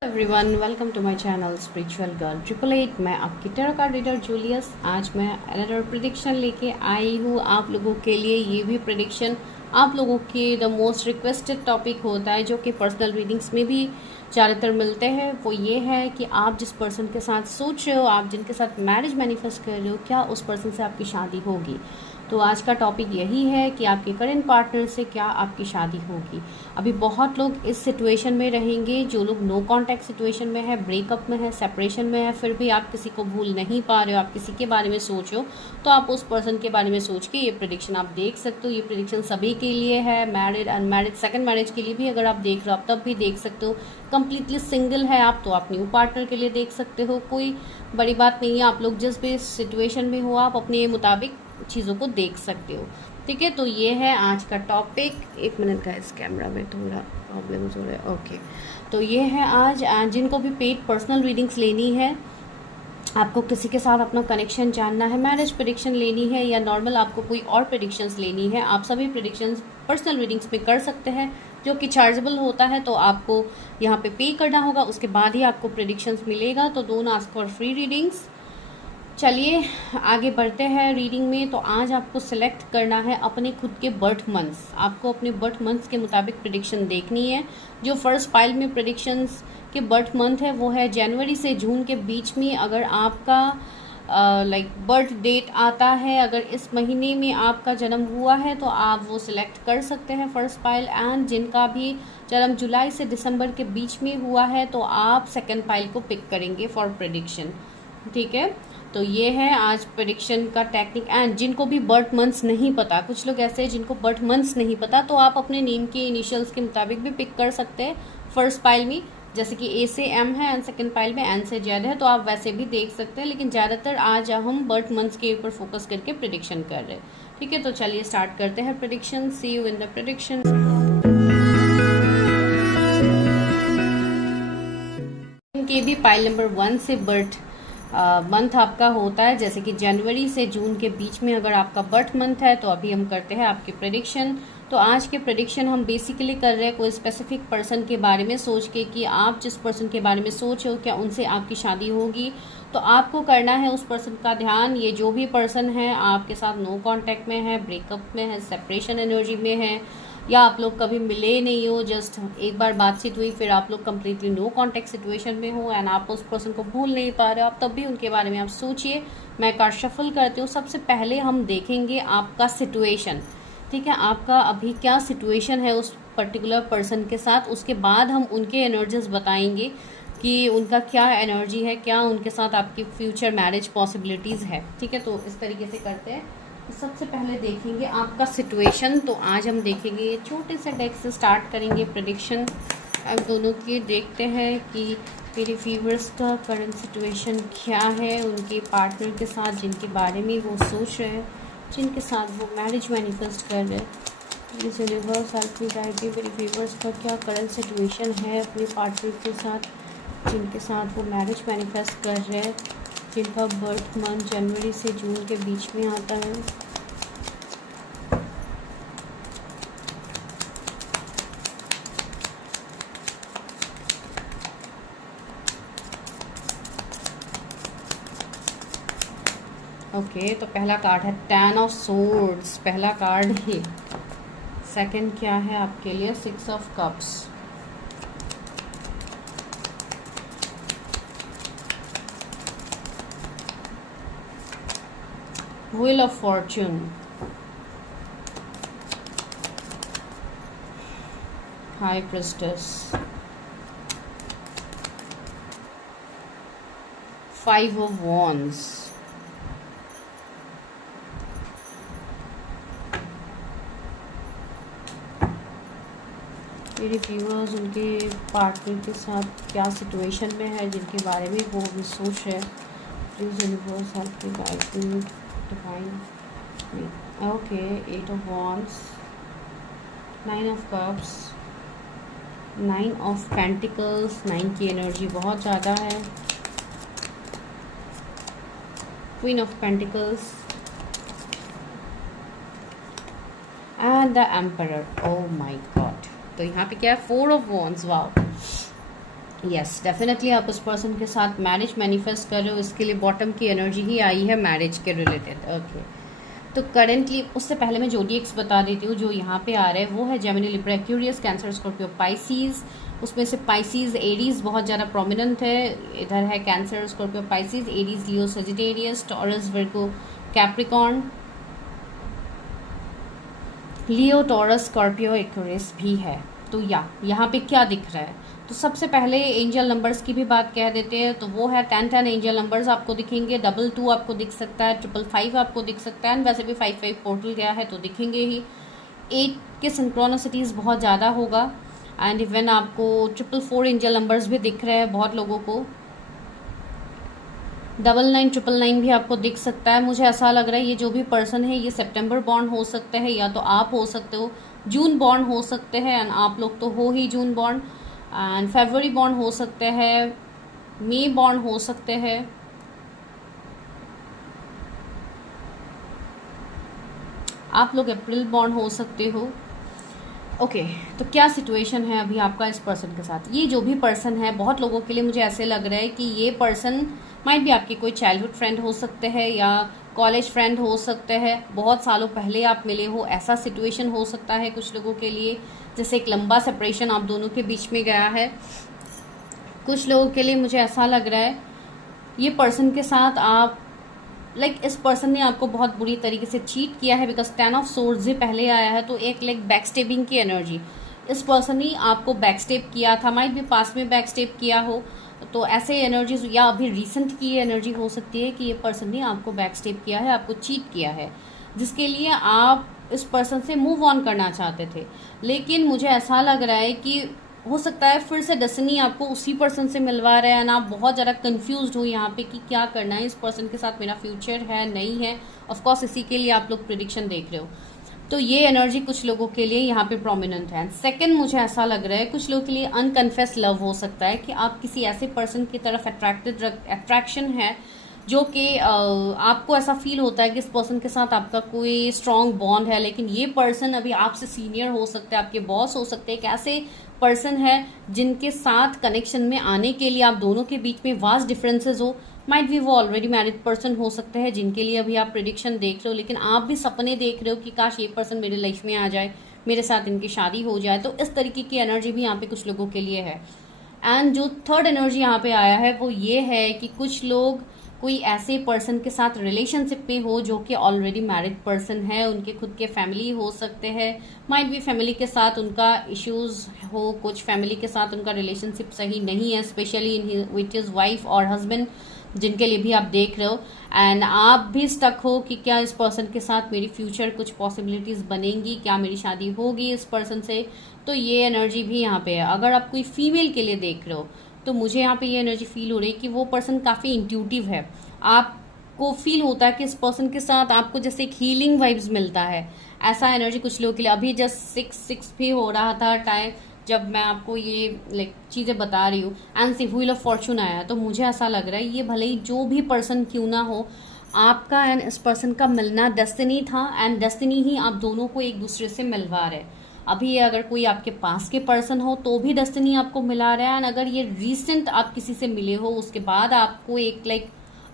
Everyone, welcome to my channel spiritual girl 888। मैं आपकी tarot card reader Julius. आज मैं अनदर प्रेडिक्शन लेके आई हूँ आप लोगों के लिए। ये भी प्रेडिक्शन आप लोगों के द मोस्ट रिक्वेस्टेड टॉपिक होता है, जो कि पर्सनल रीडिंग्स में भी ज़्यादातर मिलते हैं। वो ये है कि आप जिस पर्सन के साथ सोच रहे हो, आप जिनके साथ मैरिज मैनिफेस्ट कर रहे हो, क्या उस पर्सन से आपकी शादी होगी। तो आज का टॉपिक यही है कि आपके करंट पार्टनर से क्या आपकी शादी होगी। अभी बहुत लोग इस सिचुएशन में रहेंगे, जो लोग नो कांटेक्ट सिचुएशन में है, ब्रेकअप में है, सेपरेशन में है, फिर भी आप किसी को भूल नहीं पा रहे हो, आप किसी के बारे में सोच रहे हो, तो आप उस पर्सन के बारे में सोच के ये प्रेडिक्शन आप देख सकते हो। ये प्रेडिक्शन सभी के लिए है, मैरिड, अनमैरिड, सेकंड मैरिज के लिए भी अगर आप देख रहे हो आप तब भी देख सकते हो। कंप्लीटली सिंगल है आप तो आप न्यू पार्टनर के लिए देख सकते हो। कोई बड़ी बात नहीं है, आप लोग जिस भी सिचुएशन में हो आप अपने मुताबिक चीज़ों को देख सकते हो। ठीक है, तो ये है आज का टॉपिक। एक मिनट का, इस कैमरा में थोड़ा प्रॉब्लम हो रहा है। ओके, तो ये है आज जिनको भी पेड पर्सनल रीडिंग्स लेनी है, आपको किसी के साथ अपना कनेक्शन जानना है, मैरिज प्रेडिक्शन लेनी है, या नॉर्मल आपको कोई और प्रेडिक्शंस लेनी है, आप सभी प्रेडिक्शंस पर्सनल रीडिंग्स में कर सकते हैं, जो कि चार्जेबल होता है। तो आपको यहाँ पे करना होगा, उसके बाद ही आपको प्रेडिक्शंस मिलेगा। तो don't ask for free readings. चलिए आगे बढ़ते हैं रीडिंग में। तो आज आपको सिलेक्ट करना है अपने खुद के बर्थ मंथ्स। आपको अपने बर्थ मंथ्स के मुताबिक प्रेडिक्शन देखनी है। जो फर्स्ट पाइल में प्रेडिक्शंस के बर्थ मंथ है वो है जनवरी से जून के बीच में। अगर आपका बर्थ डेट आता है, अगर इस महीने में आपका जन्म हुआ है तो आप वो सिलेक्ट कर सकते हैं फर्स्ट पाइल। एंड जिनका भी जन्म जुलाई से दिसंबर के बीच में हुआ है तो आप सेकेंड पाइल को पिक करेंगे फॉर प्रेडिक्शन। ठीक है, तो ये है आज प्रेडिक्शन का टेक्निक। एंड जिनको भी बर्थ मंथ्स नहीं पता, कुछ लोग ऐसे हैं जिनको बर्थ मंथ्स नहीं पता, तो आप अपने नेम के इनिशियल्स के मुताबिक भी पिक कर सकते हैं फर्स्ट पाइल में। जैसे कि ए से एम है एंड सेकंड पाइल में एन से जेड है, तो आप वैसे भी देख सकते हैं। लेकिन ज़्यादातर आज हम बर्थ मंथ्स के ऊपर फोकस करके प्रेडिक्शन कर रहे हैं। ठीक है, तो चलिए स्टार्ट करते हैं prediction. See you in the prediction. के भी पाइल नंबर 1 से बर्थ मंथ आपका होता है, जैसे कि जनवरी से जून के बीच में अगर आपका बर्थ मंथ है तो अभी हम करते हैं आपके प्रेडिक्शन। तो आज के प्रेडिक्शन हम बेसिकली कर रहे हैं कोई स्पेसिफिक पर्सन के बारे में सोच के, कि आप जिस पर्सन के बारे में सोच रहे हो क्या उनसे आपकी शादी होगी। तो आपको करना है उस पर्सन का ध्यान। ये जो भी पर्सन है आपके साथ नो कांटेक्ट में है, ब्रेकअप में है, सेपरेशन एनर्जी में है, या आप लोग कभी मिले नहीं हो, जस्ट एक बार बातचीत हुई, फिर आप लोग कम्प्लीटली नो कांटेक्ट सिचुएशन में हो एंड आप उस पर्सन को भूल नहीं पा रहे हो, आप तब भी उनके बारे में आप सोचिए। मैं कार्ड शफल करती हूँ। सबसे पहले हम देखेंगे आपका सिचुएशन। ठीक है, आपका अभी क्या सिचुएशन है उस पर्टिकुलर पर्सन के साथ। उसके बाद हम उनके एनर्जीज बताएंगे कि उनका क्या एनर्जी है, क्या उनके साथ आपकी फ्यूचर मैरिज पॉसिबिलिटीज़ है। ठीक है, तो इस तरीके से करते हैं। सबसे पहले देखेंगे आपका सिचुएशन। तो आज हम देखेंगे छोटे से डेक से स्टार्ट करेंगे प्रेडिक्शन। अब दोनों की देखते हैं कि मेरे व्यूअर्स का करंट सिचुएशन क्या है उनके पार्टनर के साथ, जिनके बारे में वो सोच रहे हैं, जिनके साथ वो मैरिज मैनिफेस्ट कर रहे हैं। इस universe help me guide me, मेरे व्यूअर्स का क्या करंट सिचुएशन है अपने पार्टनर के साथ, जिनके साथ वो मैरिज मैनिफेस्ट कर रहे हैं, जिनका बर्थ मंथ जनवरी से जून के बीच में आता है। ओके, तो पहला कार्ड है 10 ऑफ सोर्ड्स, पहला कार्ड है। सेकंड क्या है आपके लिए? 6 of cups. Wheel of Fortune, High Priestess, 5 of Wands, मेरे व्यूअर्स उनके पार्टनर के साथ क्या सिचुएशन में है, जिनके बारे में वो भी सोच रहे हैं। Please universe help me guide me divine. Okay, 8 of wands, 9 of cups, 9 of pentacles. 9 की एनर्जी बहुत ज़्यादा है। Queen of pentacles, and the emperor. Oh my God. तो यहाँ पे क्या है, 4 of wands. Wow, yes definitely आप उस पर्सन के साथ मैरिज मैनिफेस्ट कर रहे हो। इसके लिए बॉटम की एनर्जी ही आई है मैरिज के रिलेटेड। ओके, तो करेंटली उससे पहले मैं जोडिएक्स बता देती हूँ जो यहाँ पे आ रहे हैं। वो है Gemini, Libra, Aquarius, cancer, Scorpio, Pisces. उसमें से पाइसीज, एरीज बहुत ज़्यादा प्रोमिनेंट है। इधर है कैंसर, स्कॉर्पियो, पाइसीज, एरीज, लियो, सजिटेरियस, टॉरस, विर्गो, कैप्रिकॉर्न, लियो, टॉरस, स्कॉर्पियो, एक्वेरियस भी है। तो यहाँ पे क्या दिख रहा है, तो सबसे पहले एंजल नंबर्स की भी बात कह देते हैं। तो वो है 10 एंजल नंबर्स आपको दिखेंगे, 22 आपको दिख सकता है, 555 आपको दिख सकता है, एंड वैसे भी 55 पोर्टल गया है तो दिखेंगे ही। 8 के सिंक्रोनिसिटीज़ बहुत ज़्यादा होगा, एंड इवन आपको 444 एंजल नंबर्स भी दिख रहे हैं बहुत लोगों को। 9999 भी आपको दिख सकता है। मुझे ऐसा लग रहा है ये जो भी पर्सन है ये सितंबर बॉर्न हो सकते हैं, या तो आप हो सकते हो, जून बॉर्न हो सकते हैं, एंड आप लोग तो हो ही जून बॉर्न, एंड फरवरी बॉर्न हो सकते हैं, मई बॉर्न हो सकते हैं, आप लोग अप्रैल बॉर्न हो सकते हो। ओके, तो क्या सिचुएशन है अभी आपका इस पर्सन के साथ। ये जो भी पर्सन है, बहुत लोगों के लिए मुझे ऐसे लग रहा है कि ये पर्सन माइट भी आपके कोई चाइल्डहुड फ्रेंड हो सकते हैं या कॉलेज फ्रेंड हो सकते हैं, बहुत सालों पहले आप मिले हो, ऐसा सिचुएशन हो सकता है कुछ लोगों के लिए। जैसे एक लंबा सेपरेशन आप दोनों के बीच में गया है। कुछ लोगों के लिए मुझे ऐसा लग रहा है ये पर्सन के साथ आप इस पर्सन ने आपको बहुत बुरी तरीके से चीट किया है, बिकॉज 10 ऑफ सोर्ड्स ही पहले आया है। तो एक बैकस्टेबिंग की एनर्जी, इस पर्सन ने आपको बैकस्टेप किया था, माइट भी पास में बैकस्टेप किया हो। तो ऐसे एनर्जीज, या अभी रिसेंट की एनर्जी हो सकती है कि ये पर्सन ने आपको बैकस्टेप किया है, आपको चीट किया है, जिसके लिए आप इस पर्सन से मूव ऑन करना चाहते थे। लेकिन मुझे ऐसा लग रहा है कि हो सकता है फिर से डेस्टिनी आपको उसी पर्सन से मिलवा रहे हैं, ना आप बहुत ज़्यादा कंफ्यूज्ड हो यहाँ पे कि क्या करना है, इस पर्सन के साथ मेरा फ्यूचर है नहीं है। ऑफ कोर्स इसी के लिए आप लोग प्रेडिक्शन देख रहे हो। तो ये एनर्जी कुछ लोगों के लिए यहाँ पे प्रोमिनेंट है। सेकंड, मुझे ऐसा लग रहा है कुछ लोगों के लिए अनकन्फेस लव हो सकता है कि आप किसी ऐसे पर्सन की तरफ अट्रैक्शन है जो कि आपको ऐसा फील होता है कि इस पर्सन के साथ आपका कोई स्ट्रॉन्ग बॉन्ड है, लेकिन ये पर्सन अभी आपसे सीनियर हो सकते हैं, आपके बॉस हो सकते हैं। एक ऐसे पर्सन है जिनके साथ कनेक्शन में आने के लिए आप दोनों के बीच में वास्ट डिफरेंसेस हो। माइट भी वो ऑलरेडी मैरिड पर्सन हो सकते हैं जिनके लिए अभी आप प्रेडिक्शन देख रहे हो, लेकिन आप भी सपने देख रहे हो कि काश ये पर्सन मेरे लाइफ में आ जाए, मेरे साथ इनकी शादी हो जाए। तो इस तरीके की एनर्जी भी यहाँ पे कुछ लोगों के लिए है। एंड जो थर्ड एनर्जी यहाँ पे आया है वो ये है कि कुछ लोग कोई ऐसे पर्सन के साथ रिलेशनशिप में हो जो कि ऑलरेडी मैरिड पर्सन है, उनके खुद के फैमिली हो सकते हैं, माइट भी फैमिली के साथ उनका इश्यूज हो, कुछ फैमिली के साथ उनका रिलेशनशिप सही नहीं है, specially in with his wife और हस्बैंड, जिनके लिए भी आप देख रहे हो। एंड आप भी स्टक हो कि क्या इस पर्सन के साथ मेरी फ्यूचर कुछ पॉसिबिलिटीज़ बनेंगी, क्या मेरी शादी होगी इस पर्सन से। तो ये एनर्जी भी यहाँ पे है। अगर आप कोई फीमेल के लिए देख रहे हो तो मुझे यहाँ पे ये एनर्जी फील हो रही है कि वो पर्सन काफ़ी इंट्यूटिव है। आपको फील होता है कि इस पर्सन के साथ आपको जैसे एक हीलिंग वाइब्स मिलता है, ऐसा एनर्जी कुछ लोगों के लिए। अभी जस्ट 6 भी हो रहा था टाइम जब मैं आपको ये चीज़ें बता रही हूँ, and see wheel of fortune आया। तो मुझे ऐसा लग रहा है ये भले ही जो भी पर्सन क्यों ना हो, आपका एंड इस पर्सन का मिलना डेस्टिनी था, एंड डेस्टिनी ही आप दोनों को एक दूसरे से मिलवा रहे। अभी ये अगर कोई आपके पास के पर्सन हो तो भी डेस्टिनी आपको मिला रहा है, एंड अगर ये रिसेंट आप किसी से मिले हो उसके बाद आपको एक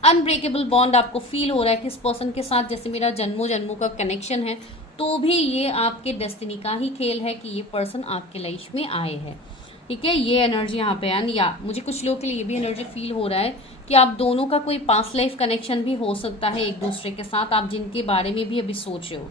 अनब्रेकेबल बॉन्ड आपको फील हो रहा है कि इस पर्सन के साथ जैसे मेरा जन्मों जन्मों का कनेक्शन है, तो भी ये आपके डेस्टिनी का ही खेल है कि ये पर्सन आपके लाइफ में आए हैं। ठीक है, ये एनर्जी यहाँ पे है। या मुझे कुछ लोगों के लिए ये भी एनर्जी फील हो रहा है कि आप दोनों का कोई पास्ट लाइफ कनेक्शन भी हो सकता है एक दूसरे के साथ, आप जिनके बारे में भी अभी सोच रहे हो।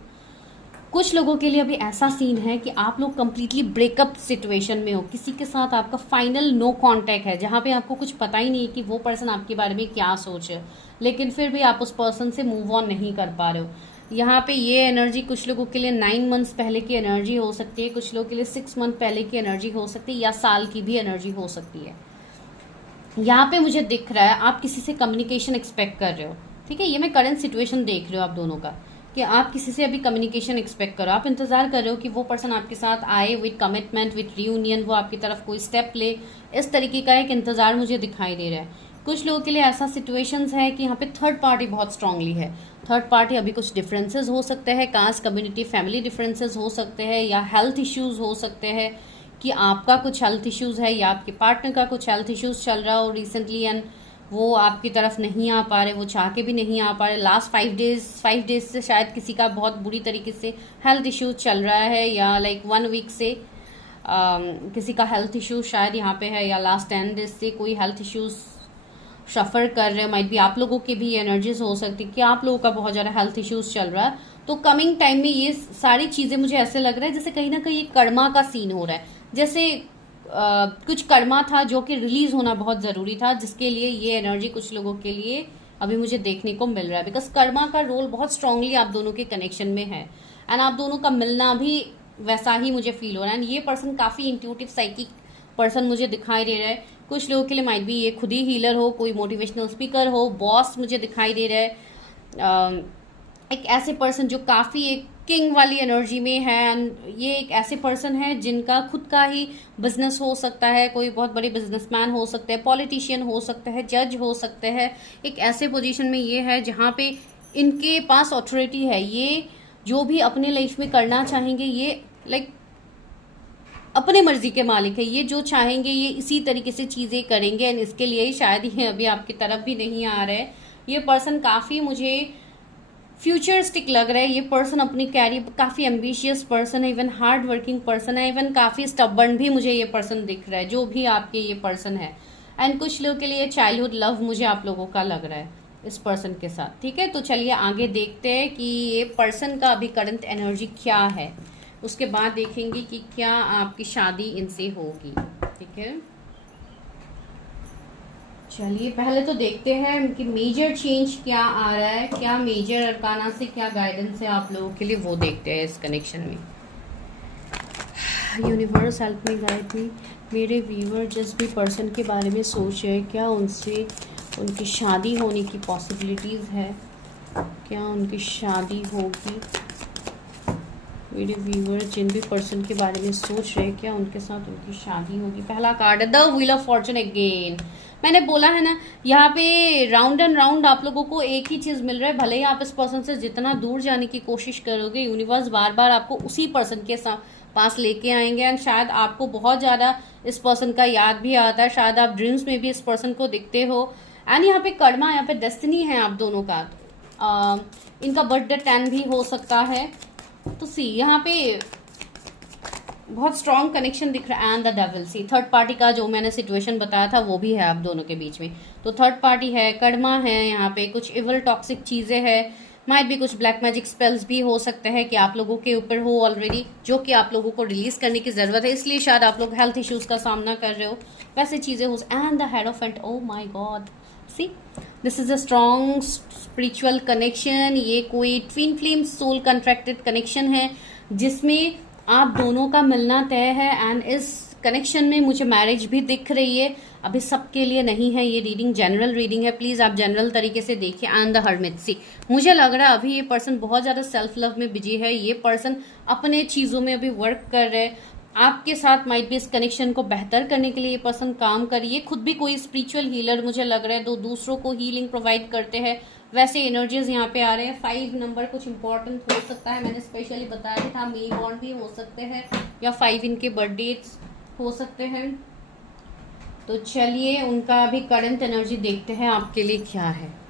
कुछ लोगों के लिए अभी ऐसा सीन है कि आप लोग कंप्लीटली ब्रेकअप सिचुएशन में हो, किसी के साथ आपका फाइनल नो कांटेक्ट है, जहाँ पे आपको कुछ पता ही नहीं कि वो पर्सन आपके बारे में क्या सोचे, लेकिन फिर भी आप उस पर्सन से मूव ऑन नहीं कर पा रहे हो। यहाँ पे ये एनर्जी कुछ लोगों के लिए 9 मंथ्स पहले की एनर्जी हो सकती है, कुछ लोगों के लिए 6 मंथ पहले की एनर्जी हो सकती है, या साल की भी एनर्जी हो सकती है। यहाँ पे मुझे दिख रहा है आप किसी से कम्युनिकेशन एक्सपेक्ट कर रहे हो। ठीक है, ये मैं करंट सिचुएशन देख रहे हो आप दोनों का, कि आप किसी से अभी कम्युनिकेशन एक्सपेक्ट करो, आप इंतजार कर रहे हो कि वो पर्सन आपके साथ आए विद कमिटमेंट, विद रियूनियन, वो आपकी तरफ कोई स्टेप ले। इस तरीके का एक इंतजार मुझे दिखाई दे रहा है कुछ लोगों के लिए ऐसा सिचुएशंस है कि यहाँ पे थर्ड पार्टी बहुत स्ट्रांगली है। थर्ड पार्टी, अभी कुछ डिफरेंसेस हो सकते हैं, कास्ट, कम्युनिटी, फैमिली डिफरेंसेस हो सकते हैं, या हेल्थ इश्यूज हो सकते हैं कि आपका कुछ हेल्थ इश्यूज है या आपके पार्टनर का कुछ हेल्थ इश्यूज चल रहा हो रिसेंटली, एंड वो आपकी तरफ नहीं आ पा रहे, वो चाह के भी नहीं आ पा रहे। लास्ट 5 डेज से शायद किसी का बहुत बुरी तरीके से हेल्थ इश्यूज चल रहा है, या लाइक 1 वीक से किसी का हेल्थ इश्यूज शायद यहाँ पे है, या लास्ट 10 डेज से कोई हेल्थ इश्यूज सफ़र कर रहे हैं। माइट भी आप लोगों की भी एनर्जीज हो सकती है कि आप लोगों का बहुत ज़्यादा हेल्थ इश्यूज चल रहा है। तो कमिंग टाइम में ये सारी चीज़ें मुझे ऐसे लग रहा है जैसे कहीं ना कहीं कर्मा का सीन हो रहा है, जैसे कुछ कर्मा था जो कि रिलीज होना बहुत ज़रूरी था, जिसके लिए ये एनर्जी कुछ लोगों के लिए अभी मुझे देखने को मिल रहा है। बिकॉज कर्मा का रोल बहुत स्ट्रांगली आप दोनों के कनेक्शन में है, एंड आप दोनों का मिलना भी वैसा ही मुझे फील हो रहा है। एंड ये पर्सन काफ़ी इंट्यूटिव साइकिक पर्सन मुझे दिखाई दे रहा है। कुछ लोगों के लिए माइट भी ये खुद ही हीलर हो, कोई मोटिवेशनल स्पीकर हो, बॉस मुझे दिखाई दे रहा है। एक ऐसे पर्सन जो काफ़ी एक किंग वाली एनर्जी में है, एंड ये एक ऐसे पर्सन है जिनका खुद का ही बिजनेस हो सकता है, कोई बहुत बड़े बिजनेसमैन हो सकते हैं, पॉलिटिशियन हो सकते हैं, जज हो सकते हैं। एक ऐसे पोजीशन में ये है जहाँ पे इनके पास अथॉरिटी है, ये जो भी अपने लाइफ में करना चाहेंगे ये लाइक अपने मर्जी के मालिक है, ये जो चाहेंगे ये इसी तरीके से चीज़ें करेंगे, एंड इसके लिए ही शायद ये अभी आपकी तरफ भी नहीं आ रहा है। ये पर्सन काफ़ी मुझे फ्यूचरिस्टिक लग रहा है। ये पर्सन अपनी कैरियर, काफ़ी एम्बिशियस पर्सन है, इवन हार्ड वर्किंग पर्सन है, इवन काफ़ी स्टबर्न भी मुझे ये पर्सन दिख रहा है, जो भी आपके ये पर्सन है। एंड कुछ लोगों के लिए चाइल्डहुड लव मुझे आप लोगों का लग रहा है इस पर्सन के साथ। ठीक है, तो चलिए आगे देखते हैं कि ये पर्सन का अभी करंट एनर्जी क्या है, उसके बाद देखेंगे कि क्या आपकी शादी इनसे होगी। ठीक है, चलिए पहले तो देखते हैं कि मेजर चेंज क्या आ रहा है, क्या मेजर अरकाना से क्या गाइडेंस है आप लोगों के लिए, वो देखते हैं इस कनेक्शन में। Universe help me, guide me. मेरे व्यूअर जिस भी पर्सन के बारे में सोच रहे हैं, क्या उनसे उनकी शादी होने की पॉसिबिलिटीज़ है, क्या उनकी शादी होगी। मेरे व्यूअर जिन भी पर्सन के बारे में सोच रहे हैं, क्या उनके साथ उनकी शादी होगी। पहला कार्ड है the wheel of Fortune again. मैंने बोला है ना, यहाँ पे राउंड एंड राउंड आप लोगों को एक ही चीज़ मिल रहा है। भले ही आप इस पर्सन से जितना दूर जाने की कोशिश करोगे, यूनिवर्स बार बार आपको उसी पर्सन के पास लेके आएंगे, एंड शायद आपको बहुत ज़्यादा इस पर्सन का याद भी आता है, शायद आप ड्रीम्स में भी इस पर्सन को दिखते हो। एंड यहाँ पे कर्मा, यहाँ पे डेस्टिनी है आप दोनों का। इनका बर्थडे 10 भी हो सकता है। तो सी यहाँ पे बहुत स्ट्रॉन्ग कनेक्शन दिख रहा है। And the devil, see third party का जो मैंने सिचुएशन बताया था वो भी है आप दोनों के बीच में। तो थर्ड पार्टी है, कर्मा है, यहाँ पे कुछ इवल टॉक्सिक चीज़ें हैं, माइट भी कुछ ब्लैक मैजिक स्पेल्स भी हो सकते हैं कि आप लोगों के ऊपर हो ऑलरेडी, जो कि आप लोगों को रिलीज करने की ज़रूरत है, इसलिए शायद आप लोग हेल्थ इश्यूज़ का सामना कर रहे हो, वैसे चीज़ें हो। And the head of end, oh my god, see this is a strong spiritual connection. ये कोई twin flame soul contracted connection है जिसमें आप दोनों का मिलना तय है, एंड इस कनेक्शन में मुझे मैरिज भी दिख रही है। अभी सबके लिए नहीं है, ये रीडिंग जनरल रीडिंग है, प्लीज़ आप जनरल तरीके से देखिए। एंड द हर्मिट, सी मुझे लग रहा है अभी ये पर्सन बहुत ज़्यादा सेल्फ लव में बिजी है, ये पर्सन अपने चीज़ों में अभी वर्क कर रहे हैं। आपके साथ माइट भी इस कनेक्शन को बेहतर करने के लिए ये पर्सन काम करिए। खुद भी कोई स्पिरिचुअल हीलर मुझे लग रहा है, दो दूसरों को हीलिंग प्रोवाइड करते हैं, वैसे एनर्जीज यहाँ पे आ रहे हैं। 5 नंबर कुछ इंपॉर्टेंट हो सकता है, मैंने स्पेशली बताया था। मे बॉन्ड भी हो सकते हैं, या 5 इनके बर्थडेज हो सकते हैं। तो चलिए उनका अभी करंट एनर्जी देखते हैं आपके लिए क्या है।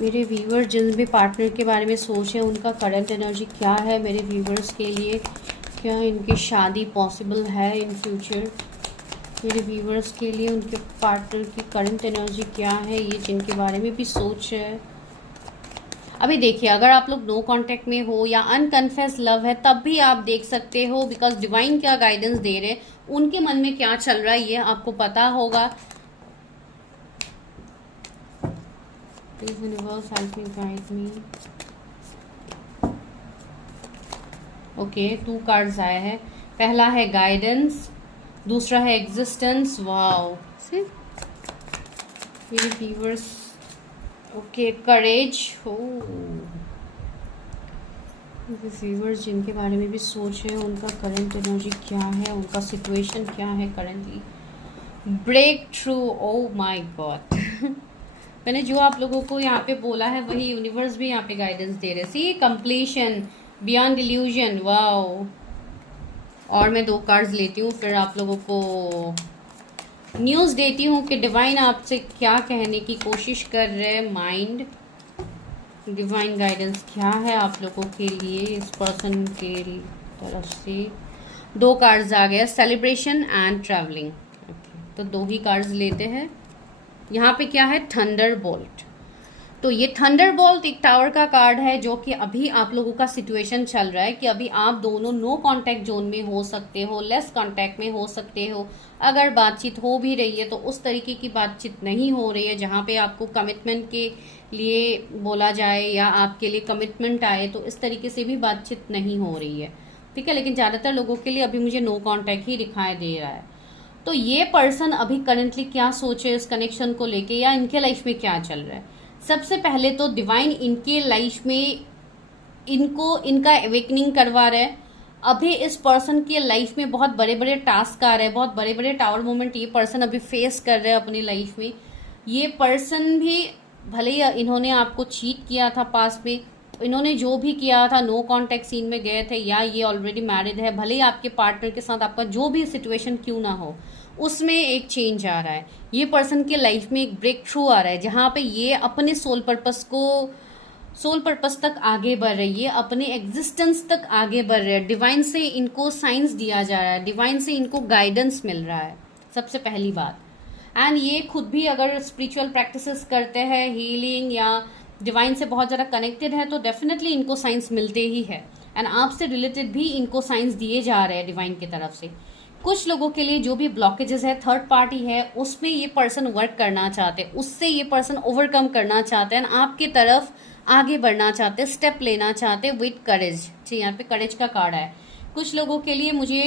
मेरे व्यूवर जिन भी पार्टनर के बारे में सोच है, उनका करंट एनर्जी क्या है मेरे व्यूवर्स के लिए, क्या इनकी शादी पॉसिबल है इन फ्यूचर। मेरे व्यूवर्स के लिए उनके पार्टनर की करंट एनर्जी क्या है, ये जिनके बारे में भी सोच है। अभी देखिए, अगर आप लोग नो कांटेक्ट में हो या अनकन्फेस लव है, तब भी आप देख सकते हो, बिकॉज डिवाइन क्या गाइडेंस दे रहे, उनके मन में क्या चल रहा है ये आपको पता होगा। Please universe help me, guide me. Okay, 2 cards आए हैं। पहला है गाइडेंस, दूसरा है एग्जिस्टेंस। वाओ, सी मेरे व्यूअर्स। ओके, करेज। हो व्यूअर्स जिनके बारे में भी सोच रहे हैं उनका करंट एनर्जी क्या है, उनका सिचुएशन क्या है currently. Breakthrough, oh my god. मैंने जो आप लोगों को यहाँ पे बोला है वही यूनिवर्स भी यहाँ पे गाइडेंस दे रहे। सी कंप्लीशन, बियॉन्ड इल्यूजन, वाओ। और मैं 2 कार्ड्स लेती हूँ, फिर आप लोगों को न्यूज़ देती हूँ कि डिवाइन आपसे क्या कहने की कोशिश कर रहे हैं। माइंड, डिवाइन गाइडेंस क्या है आप लोगों के लिए इस पर्सन के तरफ से। 2 कार्ड्स आ गए, सेलिब्रेशन एंड ट्रैवलिंग। तो 2 ही कार्ड्स लेते हैं। यहाँ पे क्या है, थंडर बोल्ट। तो ये थंडर बोल्ट एक टावर का कार्ड है, जो कि अभी आप लोगों का सिचुएशन चल रहा है कि अभी आप दोनों नो कांटेक्ट जोन में हो सकते हो, लेस कांटेक्ट में हो सकते हो। अगर बातचीत हो भी रही है तो उस तरीके की बातचीत नहीं हो रही है जहाँ पे आपको कमिटमेंट के लिए बोला जाए या आपके लिए कमिटमेंट आए, तो इस तरीके से भी बातचीत नहीं हो रही है, ठीक है। लेकिन ज़्यादातर लोगों के लिए अभी मुझे नो कांटेक्ट ही दिखाई दे रहा है। तो ये पर्सन अभी करंटली क्या सोचे इस कनेक्शन को लेके, या इनके लाइफ में क्या चल रहा है। सबसे पहले तो डिवाइन इनके लाइफ में इनको इनका अवेकनिंग करवा रहा है। अभी इस पर्सन के लाइफ में बहुत बड़े बड़े टास्क आ रहे हैं, बहुत बड़े बड़े टावर मोमेंट ये पर्सन अभी फेस कर रहे हैं अपनी लाइफ में। ये पर्सन भी भले ही इन्होंने आपको चीट किया था पास में, इन्होंने जो भी किया था, नो कांटेक्ट सीन में गए थे, या ये ऑलरेडी मैरिड है, भले ही आपके पार्टनर के साथ आपका जो भी सिचुएशन क्यों ना हो, उसमें एक चेंज आ रहा है। ये पर्सन के लाइफ में एक ब्रेक थ्रू आ रहा है, जहाँ पे ये अपने सोल पर्पस तक आगे बढ़ रही है, अपने एग्जिस्टेंस तक आगे बढ़ रहे हैं। डिवाइन से इनको साइंस दिया जा रहा है, डिवाइन से इनको गाइडेंस मिल रहा है, सबसे पहली बात। एंड ये खुद भी अगर स्पिरिचुअल प्रैक्टिसेस करते हैं, हीलिंग या डिवाइन से बहुत ज़्यादा कनेक्टेड है, तो डेफिनेटली इनको साइंस मिलते ही है। एंड आपसे रिलेटेड भी इनको साइंस दिए जा रहे हैं डिवाइन की तरफ से। कुछ लोगों के लिए जो भी ब्लॉकेजेस है, थर्ड पार्टी है, उसमें ये पर्सन वर्क करना चाहते हैं, उससे ये पर्सन ओवरकम करना चाहते हैं, आपके तरफ आगे बढ़ना चाहते हैं, स्टेप लेना चाहते हैं विद करेज। जी, यहाँ पे करेज का कार्ड है। कुछ लोगों के लिए मुझे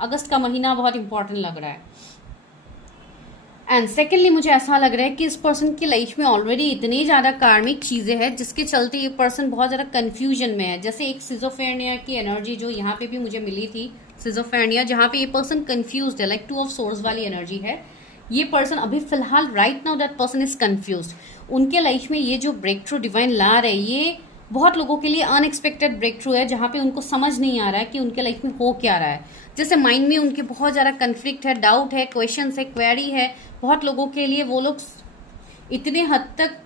अगस्त का महीना बहुत इंपॉर्टेंट लग रहा है। एंड सेकेंडली मुझे ऐसा लग रहा है कि इस पर्सन की लाइफ में ऑलरेडी इतनी ज़्यादा कार्मिक चीज़ें हैं जिसके चलते ये पर्सन बहुत ज़्यादा कन्फ्यूजन में है। जैसे एक सिजोफ्रेनिया की एनर्जी जो यहाँ पे भी मुझे मिली थी, सिजोफ्रेनिया, जहाँ पे ये पर्सन कंफ्यूज्ड है, लाइक 2 ऑफ सोर्स वाली एनर्जी है। ये पर्सन अभी फिलहाल right now that person is confused. उनके लाइफ में ये जो ब्रेक थ्रू डिवाइन ला रहे हैं, ये बहुत लोगों के लिए अनएक्सपेक्टेड ब्रेक थ्रू है, जहाँ पे उनको समझ नहीं आ रहा है कि उनके लाइफ में हो क्या रहा है। जैसे माइंड में उनके बहुत ज़्यादा कन्फ्लिक्ट है, डाउट है, क्वेश्चन है, क्वेरी है। बहुत लोगों के लिए वो लोग इतने हद तक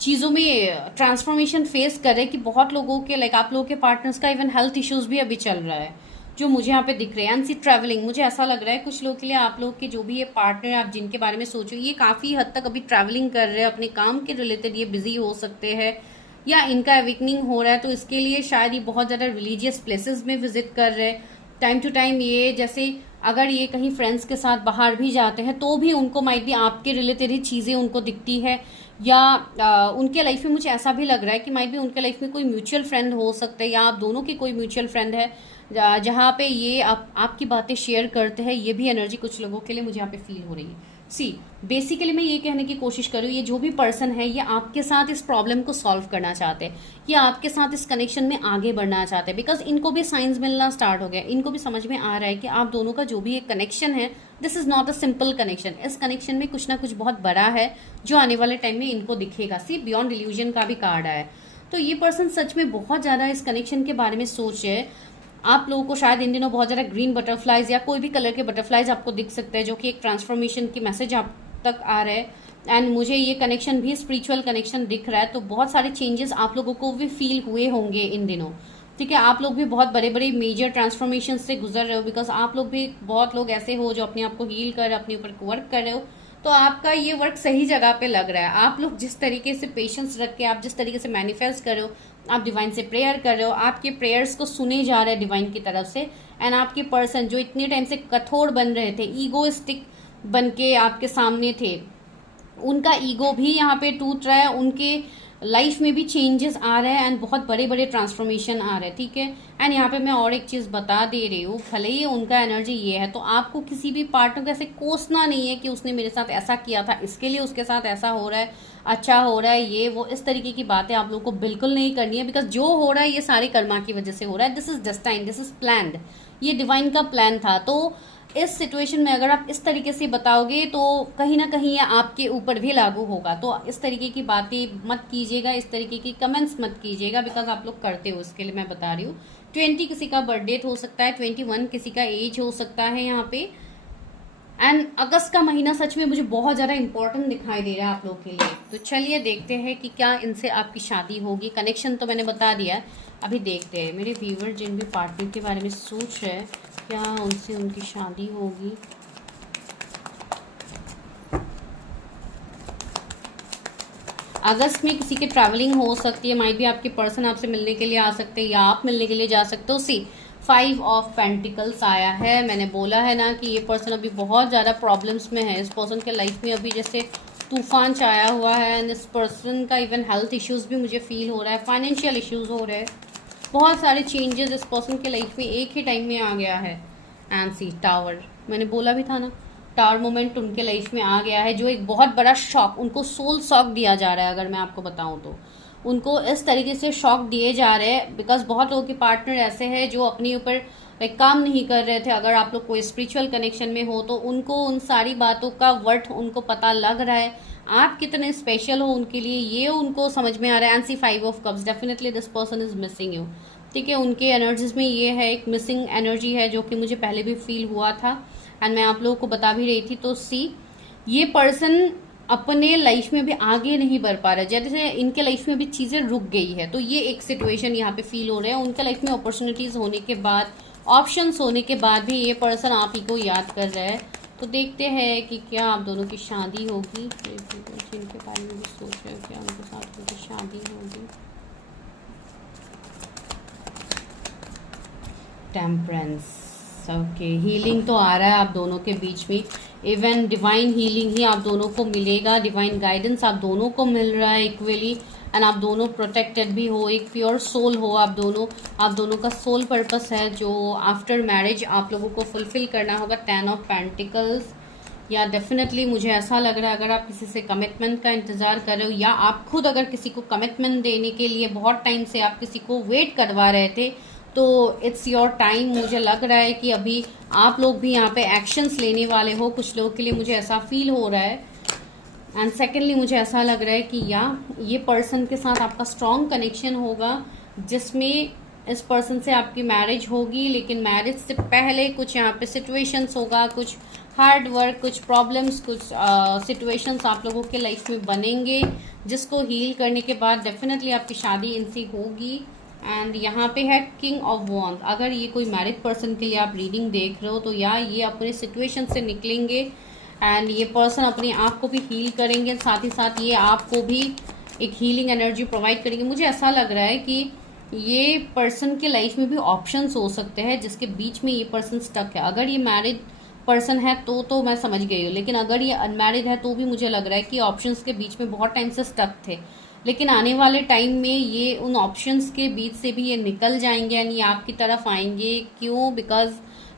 चीज़ों में ट्रांसफॉर्मेशन फेस कर रहे हैं कि बहुत लोगों के, लाइक आप लोगों के पार्टनर्स का इवन हेल्थ इश्यूज भी अभी चल रहा है, जो मुझे यहाँ पे दिख रहे हैं। एंड सी ट्रैवलिंग, मुझे ऐसा लग रहा है कुछ लोगों के लिए, आप लोग के जो भी ये पार्टनर आप जिनके बारे में सोचो, ये काफ़ी हद तक अभी ट्रैवलिंग कर रहे हैं, अपने काम के रिलेटेड ये बिजी हो सकते हैं, या इनका अवेकनिंग हो रहा है, तो इसके लिए शायद ये बहुत ज़्यादा रिलीजियस प्लेसेस में विजिट कर रहे हैं टाइम टू टाइम। ये जैसे अगर ये कहीं फ्रेंड्स के साथ बाहर भी जाते हैं तो भी उनको माइट भी आपके रिलेटेड ही चीज़ें उनको दिखती है, या उनके लाइफ में मुझे ऐसा भी लग रहा है कि माइट भी उनके लाइफ में कोई म्यूचुअल फ्रेंड हो सकता है, या आप दोनों की कोई म्यूचुअल फ्रेंड है जहाँ पे ये आपकी बातें शेयर करते हैं। ये भी एनर्जी कुछ लोगों के लिए मुझे यहाँ पे फील हो रही है। सी बेसिकली मैं ये कहने की कोशिश कर रही हूँ, ये जो भी पर्सन है ये आपके साथ इस प्रॉब्लम को सॉल्व करना चाहते हैं, ये आपके साथ इस कनेक्शन में आगे बढ़ना चाहते हैं, बिकॉज इनको भी साइंस मिलना स्टार्ट हो गया। इनको भी समझ में आ रहा है कि आप दोनों का जो भी एक कनेक्शन है, this is not a simple connection. इस कनेक्शन में कुछ ना कुछ बहुत बड़ा है जो आने वाले टाइम में इनको दिखेगा। सी बियॉन्ड इल्यूजन का भी कार्ड आया है। तो ये पर्सन सच में बहुत ज़्यादा इस कनेक्शन के बारे में सोच रहे हैं। आप लोगों को शायद इन दिनों बहुत ज़्यादा ग्रीन बटरफ्लाइज या कोई भी कलर के बटरफ्लाइज आपको दिख सकते हैं, जो कि एक ट्रांसफॉर्मेशन की मैसेज आप तक आ रहा है। एंड मुझे ये कनेक्शन भी स्पिरिचुअल कनेक्शन दिख रहा है, तो बहुत सारे चेंजेस आप लोगों को भी फील हुए होंगे इन दिनों, ठीक है। आप लोग भी बहुत बड़े बड़े मेजर ट्रांसफॉर्मेशन से गुजर रहे हो, बिकॉज आप लोग भी बहुत लोग ऐसे हो जो अपने आप को हील कर, अपने ऊपर वर्क कर रहे हो। तो आपका ये वर्क सही जगह पे लग रहा है। आप लोग जिस तरीके से पेशेंस रख के, आप जिस तरीके से मैनिफेस्ट कर रहे हो, आप डिवाइन से प्रेयर कर रहे हो, आपके प्रेयर्स को सुने जा रहे हैं डिवाइन की तरफ से। एंड आपके पर्सन जो इतने टाइम से कठोर बन रहे थे, ईगोइस्टिक बन के आपके सामने थे, उनका ईगो भी यहाँ पे टूट रहा है। उनके लाइफ में भी चेंजेस आ रहे हैं एंड बहुत बड़े बड़े ट्रांसफॉर्मेशन आ रहे हैं, ठीक है। एंड यहाँ पे मैं और एक चीज़ बता दे रही हूँ, भले ही उनका एनर्जी ये है तो आपको किसी भी पार्टनर को ऐसे कोसना नहीं है कि उसने मेरे साथ ऐसा किया था इसके लिए उसके साथ ऐसा हो रहा है, अच्छा हो रहा है, ये वो इस तरीके की बातें आप लोगों को बिल्कुल नहीं करनी है। बिकॉज जो हो रहा है ये सारी कर्मा की वजह से हो रहा है। This is destined, this is planned, ये डिवाइन का प्लान था। तो इस सिचुएशन में अगर आप इस तरीके से बताओगे तो कहीं ना कहीं ये आपके ऊपर भी लागू होगा। तो इस तरीके की बातें मत कीजिएगा, इस तरीके की कमेंट्स मत कीजिएगा, बिकॉज आप लोग करते हो, इसके लिए मैं बता रही हूँ। 20 किसी का बर्थडे हो सकता है, 21 किसी का एज हो सकता है यहाँ पे। एंड अगस्त का महीना सच में मुझे बहुत ज़्यादा इंपॉर्टेंट दिखाई दे रहा है आप लोग के लिए। तो चलिए देखते हैं कि क्या इनसे आपकी शादी होगी। कनेक्शन तो मैंने बता दिया, अभी देखते हैं मेरे व्यूवर जिन भी पार्टनर के बारे में सोच रहे हैं क्या उनसे उनकी शादी होगी। अगस्त में किसी के ट्रैवलिंग हो सकती है, माइट भी आपके पर्सन आपसे मिलने के लिए आ सकते हैं या आप मिलने के लिए जा सकते हो। सी 5 ऑफ पेंटिकल्स आया है। मैंने बोला है ना कि ये पर्सन अभी बहुत ज़्यादा प्रॉब्लम्स में है। इस पर्सन के लाइफ में अभी जैसे तूफान छाया हुआ है एंड इस पर्सन का इवन हेल्थ इश्यूज भी मुझे फील हो रहा है, फाइनेंशियल इश्यूज हो रहे हैं, बहुत सारे चेंजेस इस पर्सन के लाइफ में एक ही टाइम में आ गया है। एंड सी टावर, मैंने बोला भी था ना, टावर मोमेंट उनके लाइफ में आ गया है, जो एक बहुत बड़ा शॉक, उनको सोल शॉक दिया जा रहा है। अगर मैं आपको बताऊं तो उनको इस तरीके से शॉक दिए जा रहे हैं बिकॉज बहुत लोगों के पार्टनर ऐसे हैं जो अपने ऊपर काम नहीं कर रहे थे। अगर आप लोग कोई स्पिरिचुअल कनेक्शन में हो तो उनको उन सारी बातों का वर्थ उनको पता लग रहा है, आप कितने स्पेशल हो उनके लिए ये उनको समझ में आ रहा है। And see 5 of cups, definitely this person is missing you, ठीक है। उनके एनर्जीज में ये है, एक मिसिंग एनर्जी है जो कि मुझे पहले भी फील हुआ था एंड मैं आप लोगों को बता भी रही थी। तो सी ये पर्सन अपने लाइफ में भी आगे नहीं बढ़ पा रहा है, जैसे इनके लाइफ में भी चीज़ें रुक गई है। तो ये एक सिचुएशन यहाँ पे फील हो रहा है। उनके लाइफ में अपॉर्चुनिटीज होने के बाद, ऑप्शंस होने के बाद भी ये पर्सन आप ही को याद कर रहा है। तो देखते हैं कि क्या आप दोनों की शादी होगी। जिनके बारे में भी सोच रहे हो क्या उनके साथ उनकी शादी होगी। टेम्परेंस, ओके, हीलिंग तो आ रहा है आप दोनों के बीच में, इवन डिवाइन हीलिंग ही आप दोनों को मिलेगा, डिवाइन गाइडेंस आप दोनों को मिल रहा है इक्वली। एंड आप दोनों प्रोटेक्टेड भी हो, एक प्योर सोल हो आप दोनों का सोल पर्पस है जो आफ्टर मैरिज आप लोगों को फुलफिल करना होगा। 10 ऑफ पेंटिकल्स, या डेफिनेटली मुझे ऐसा लग रहा है अगर आप किसी से कमिटमेंट का इंतज़ार कर रहे हो या आप खुद अगर किसी को कमिटमेंट देने के लिए बहुत टाइम से आप किसी को वेट करवा रहे थे तो इट्स योर टाइम। मुझे लग रहा है कि अभी आप लोग भी यहाँ पे एक्शंस लेने वाले हो, कुछ लोगों के लिए मुझे ऐसा फील हो रहा है। एंड सेकेंडली मुझे ऐसा लग रहा है कि ये पर्सन के साथ आपका स्ट्रॉन्ग कनेक्शन होगा जिसमें इस पर्सन से आपकी मैरिज होगी, लेकिन मैरिज से पहले कुछ यहाँ पे सिचुएशंस होगा, कुछ हार्ड वर्क, कुछ प्रॉब्लम्स, कुछ सिचुएशंस आप लोगों के लाइफ में बनेंगे जिसको हील करने के बाद डेफिनेटली आपकी शादी इनसे होगी। एंड यहाँ पे है किंग ऑफ वॉन्ड। अगर ये कोई मैरिड पर्सन के लिए आप रीडिंग देख रहे हो तो या ये अपने सिचुएशन से निकलेंगे एंड ये पर्सन अपने आप को भी हील करेंगे, साथ ही साथ ये आपको भी एक हीलिंग एनर्जी प्रोवाइड करेंगे। मुझे ऐसा लग रहा है कि ये पर्सन के लाइफ में भी ऑप्शंस हो सकते हैं जिसके बीच में ये पर्सन स्टक है। अगर ये मैरिड पर्सन है तो मैं समझ गई हूँ, लेकिन अगर ये अनमैरिड है तो भी मुझे लग रहा है कि ऑप्शंस के बीच में बहुत टाइम से स्टक थे, लेकिन आने वाले टाइम में ये उन ऑप्शंस के बीच से भी ये निकल जाएंगे एंड ये आपकी तरफ आएंगे। क्यों? Because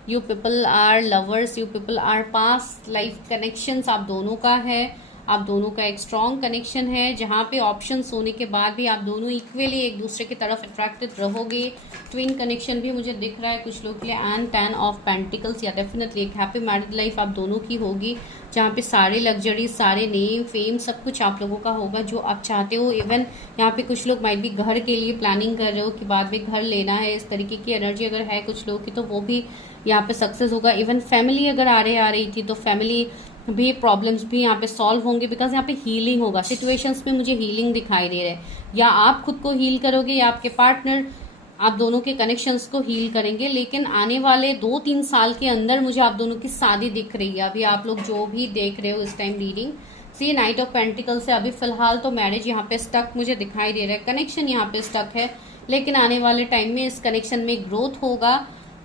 you people are lovers, you people are past life connections आप दोनों का है, आप दोनों का एक स्ट्रॉन्ग कनेक्शन है जहाँ पे ऑप्शंस होने के बाद भी आप दोनों इक्वली एक दूसरे की तरफ अट्रैक्टेड रहोगे। ट्विन कनेक्शन भी मुझे दिख रहा है कुछ लोग के लिए। एंड 10 ऑफ पेंटिकल्स, या डेफिनेटली एक हैप्पी मैरिड लाइफ आप दोनों की होगी जहाँ पे सारे लग्जरी, सारे नेम, फेम, सब कुछ आप लोगों का होगा जो आप चाहते हो। इवन यहाँ पे कुछ लोग माइट भी घर के लिए प्लानिंग कर रहे हो कि बाद में घर लेना है, इस तरीके की एनर्जी अगर है कुछ लोग की तो वो भी यहाँ पे सक्सेस होगा। इवन फैमिली अगर आ रही थी तो फैमिली भी प्रॉब्लम्स भी यहाँ पे सॉल्व होंगे बिकॉज यहाँ पे हीलिंग होगा। सिचुएशंस में मुझे हीलिंग दिखाई दे रहा है, या आप खुद को हील करोगे या आपके पार्टनर आप दोनों के कनेक्शंस को हील करेंगे। लेकिन आने वाले 2-3 साल के अंदर मुझे आप दोनों की शादी दिख रही है। अभी आप लोग जो भी देख रहे हो इस time reading, see knight of pentacle से अभी फिलहाल तो मैरिज यहाँ पे स्टक मुझे दिखाई दे रहा है, कनेक्शन यहाँ पे स्टक है, लेकिन आने वाले टाइम में इस कनेक्शन में ग्रोथ होगा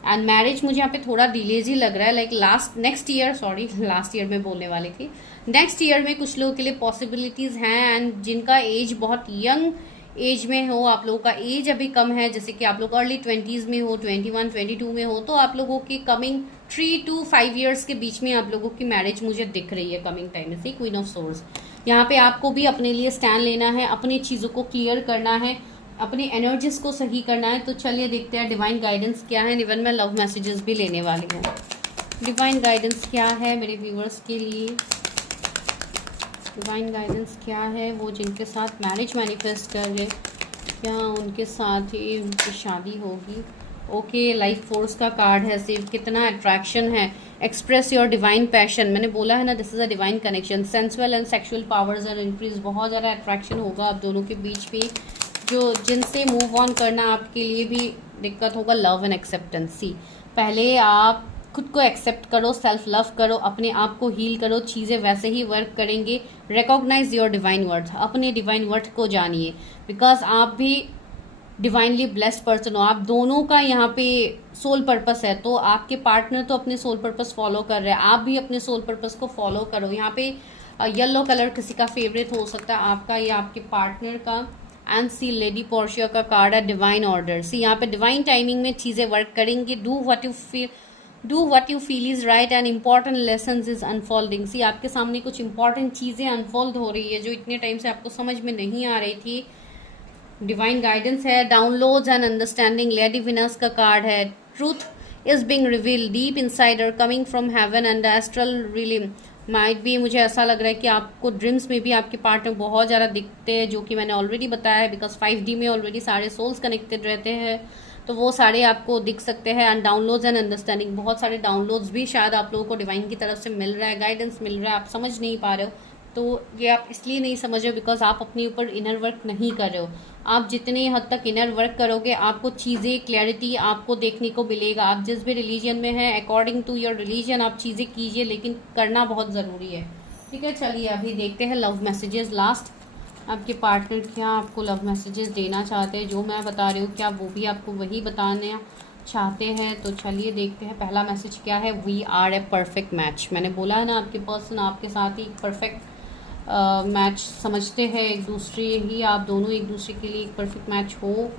एंड मैरिज मुझे यहाँ पे थोड़ा डिलेज ही लग रहा है, लाइक नेक्स्ट ईयर में बोलने वाली थी, नेक्स्ट ईयर में कुछ लोगों के लिए पॉसिबिलिटीज हैं। एंड जिनका एज बहुत यंग एज में हो, आप लोगों का एज अभी कम है, जैसे कि आप लोग अर्ली 20s में हो, 21 22 में हो, तो आप लोगों की कमिंग 3 to 5 ईयर्स के बीच में आप लोगों की मैरिज मुझे दिख रही है कमिंग टाइम में। सी क्वीन ऑफ सोर्स, यहाँ पे आपको भी अपने लिए स्टैंड लेना है, अपनी चीज़ों को क्लियर करना है, अपनी एनर्जीज को सही करना है। तो चलिए देखते हैं डिवाइन गाइडेंस क्या है। इवन मैं लव मैसेजेस भी लेने वाली हूँ। डिवाइन गाइडेंस क्या है मेरे व्यूअर्स के लिए, डिवाइन गाइडेंस क्या है, वो जिनके साथ मैरिज मैनिफेस्ट कर रहे, क्या उनके साथ ही उनकी शादी होगी। ओके, लाइफ फोर्स का कार्ड है, सिर्फ कितना अट्रैक्शन है। एक्सप्रेस योर डिवाइन पैशन, मैंने बोला है ना, this is a divine connection. Sensual and sexual powers are increase, बहुत ज़्यादा अट्रैक्शन होगा आप दोनों के बीच भी। जो जिनसे मूव ऑन करना आपके लिए भी दिक्कत होगा। लव एंड एक्सेप्टेंसी, पहले आप खुद को एक्सेप्ट करो, सेल्फ लव करो, अपने आप को हील करो, चीज़ें वैसे ही वर्क करेंगे। रिकॉग्नाइज योर डिवाइन वर्थ, अपने डिवाइन वर्थ को जानिए, बिकॉज आप भी डिवाइनली ब्लेस्ड पर्सन हो। आप दोनों का यहाँ पे सोल पर्पस है, तो आपके पार्टनर तो अपने सोल पर्पस फॉलो कर रहे हैं, आप भी अपने सोल पर्पस को फॉलो करो। यहाँ पे येलो कलर किसी का फेवरेट हो सकता है, आपका या आपके पार्टनर का। एंड सी लेडी पोर्शिया का कार्ड है डिवाइन ऑर्डर। सी यहाँ पे डिवाइन टाइमिंग में चीज़ें वर्क करेंगी। Do what you feel is right and important lessons is unfolding. See आपके सामने कुछ इंपॉर्टेंट चीज़ें अनफोल्ड हो रही है जो इतने टाइम से आपको समझ में नहीं आ रही थी। डिवाइन गाइडेंस है। Downloads and understanding, lady Venus का कार्ड है। Truth is being reveal deep insider coming from heaven and astral realm. Might भी मुझे ऐसा लग रहा है कि आपको ड्रीम्स में भी आपके पार्टनर बहुत ज़्यादा दिखते हैं, जो कि मैंने ऑलरेडी बताया है, बिकॉज 5D में ऑलरेडी सारे सोल्स कनेक्टेड रहते हैं, तो वो सारे आपको दिख सकते हैं। एंड डाउनलोड्स एंड अंडरस्टैंडिंग, बहुत सारे डाउनलोड्स भी शायद आप लोगों को डिवाइन की तरफ से मिल रहा है, गाइडेंस मिल रहा है, आप समझ नहीं पा रहे हो। तो ये आप इसलिए नहीं समझ रहे हो बिकॉज आप अपने ऊपर इनर वर्क नहीं कर रहे हो। आप जितने हद तक इनर वर्क करोगे, आपको चीज़ें क्लैरिटी आपको देखने को मिलेगा। आप जिस भी रिलीजन में हैं, अकॉर्डिंग टू योर रिलीजन आप चीज़ें कीजिए, लेकिन करना बहुत ज़रूरी है। ठीक है, चलिए अभी देखते हैं लव मैसेजेस। लास्ट आपके पार्टनर क्या आपको लव मैसेजेस देना चाहते हैं, जो मैं बता रही हूँ क्या वो भी आपको वही बताना चाहते हैं। तो चलिए देखते हैं पहला मैसेज क्या है। We are a perfect match. मैंने बोला है ना, आपके पर्सन आपके साथ ही परफेक्ट मैच समझते हैं एक दूसरे ही, आप दोनों एक दूसरे के लिए एक परफेक्ट मैच हो।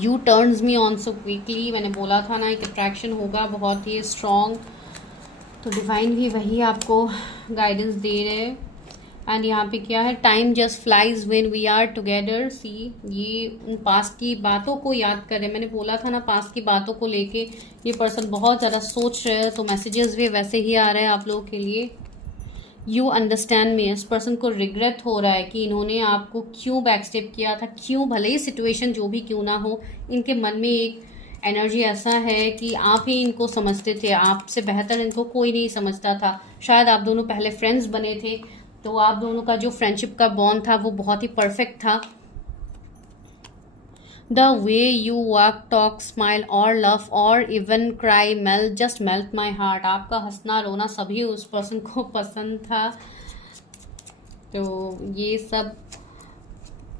You turns me on so quickly, मैंने बोला था ना, एक अट्रैक्शन होगा बहुत ही स्ट्रॉन्ग। तो डिवाइन भी वही आपको गाइडेंस दे रहे हैं। एंड यहाँ पे क्या है, time just flies when we are together. See, ये उन पास्ट की बातों को याद करें। मैंने बोला था ना, पास्ट की बातों को लेके ये पर्सन बहुत ज़्यादा सोच रहे हैं, तो मैसेजेस भी वैसे ही आ रहे हैं आप लोगों के लिए। यू अंडरस्टैंड मी, इस पर्सन को रिग्रेट हो रहा है कि इन्होंने आपको क्यों बैकस्टेप किया था, क्यों, भले ही सिचुएशन जो भी क्यों ना हो, इनके मन में एक एनर्जी ऐसा है कि आप ही इनको समझते थे, आपसे बेहतर इनको कोई नहीं समझता था। शायद आप दोनों पहले फ्रेंड्स बने थे, तो आप दोनों का जो फ्रेंडशिप का बॉन्ड था वो बहुत ही परफेक्ट था। The way you walk, talk, smile और लव और even cry just melt my heart. आपका हंसना रोना सभी उस पर्सन को पसंद था। तो ये सब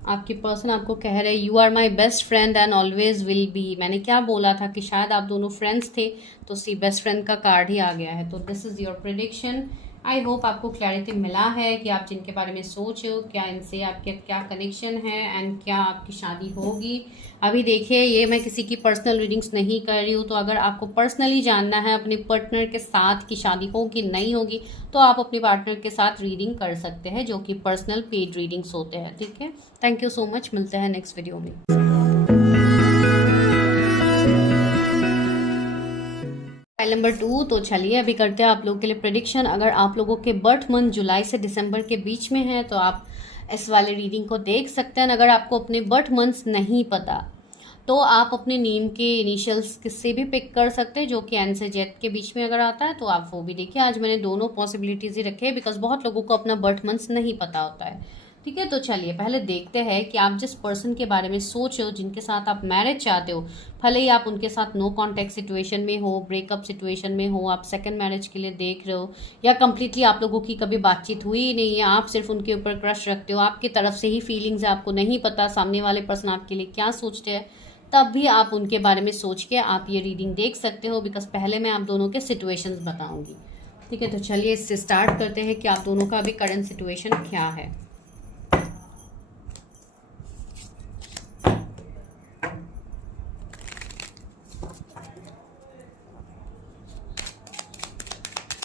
आपके पर्सन आपको कह रहे हैं। You are my best friend and always will be. मैंने क्या बोला था कि शायद आप दोनों फ्रेंड्स थे, तो सी बेस्ट फ्रेंड का कार्ड ही आ गया है। तो this is your prediction. I hope आपको क्लैरिटी मिला है कि आप जिनके बारे में सोच रहे हो, क्या इनसे आपके क्या कनेक्शन है एंड क्या आपकी शादी होगी। अभी देखिए, ये मैं किसी की पर्सनल रीडिंग्स नहीं कर रही हूँ, तो अगर आपको पर्सनली जानना है अपने पार्टनर के साथ की शादी होगी नहीं होगी, तो आप अपने पार्टनर के साथ रीडिंग कर सकते हैं, जो कि पर्सनल पेड रीडिंग्स होते हैं। ठीक है, थैंक यू सो मच, मिलते हैं नेक्स्ट वीडियो में। नंबर 2, तो चलिए अभी करते हैं आप लोगों के लिए प्रेडिक्शन। अगर आप लोगों के बर्थ मंथ जुलाई से दिसंबर के बीच में है, तो आप इस वाले रीडिंग को देख सकते हैं। अगर आपको अपने बर्थ मंथ्स नहीं पता, तो आप अपने नेम के इनिशियल्स किससे भी पिक कर सकते हैं, जो कि एन से जेड के बीच में अगर आता है तो आप वो भी देखिए। आज मैंने दोनों पॉसिबिलिटीज ही रखे हैं, बिकॉज बहुत लोगों को अपना बर्थ मंथ्स नहीं पता होता है। ठीक है, तो चलिए पहले देखते हैं कि आप जिस पर्सन के बारे में सोच रहे हो, जिनके साथ आप मैरिज चाहते हो, भले ही आप उनके साथ नो कॉन्टैक्ट सिचुएशन में हो, ब्रेकअप सिचुएशन में हो, आप सेकंड मैरिज के लिए देख रहे हो, या कंप्लीटली आप लोगों की कभी बातचीत हुई ही नहीं है, आप सिर्फ उनके ऊपर क्रश रखते हो, आपकी तरफ से ही फीलिंग्स है, आपको नहीं पता सामने वाले पर्सन आपके लिए क्या सोचते हैं, तब भी आप उनके बारे में सोच के आप ये रीडिंग देख सकते हो, बिकॉज पहले मैं आप दोनों के सिचुएशंस बताऊंगी। ठीक है, तो चलिए इससे स्टार्ट करते हैं कि आप दोनों का अभी करंट सिचुएशन क्या है।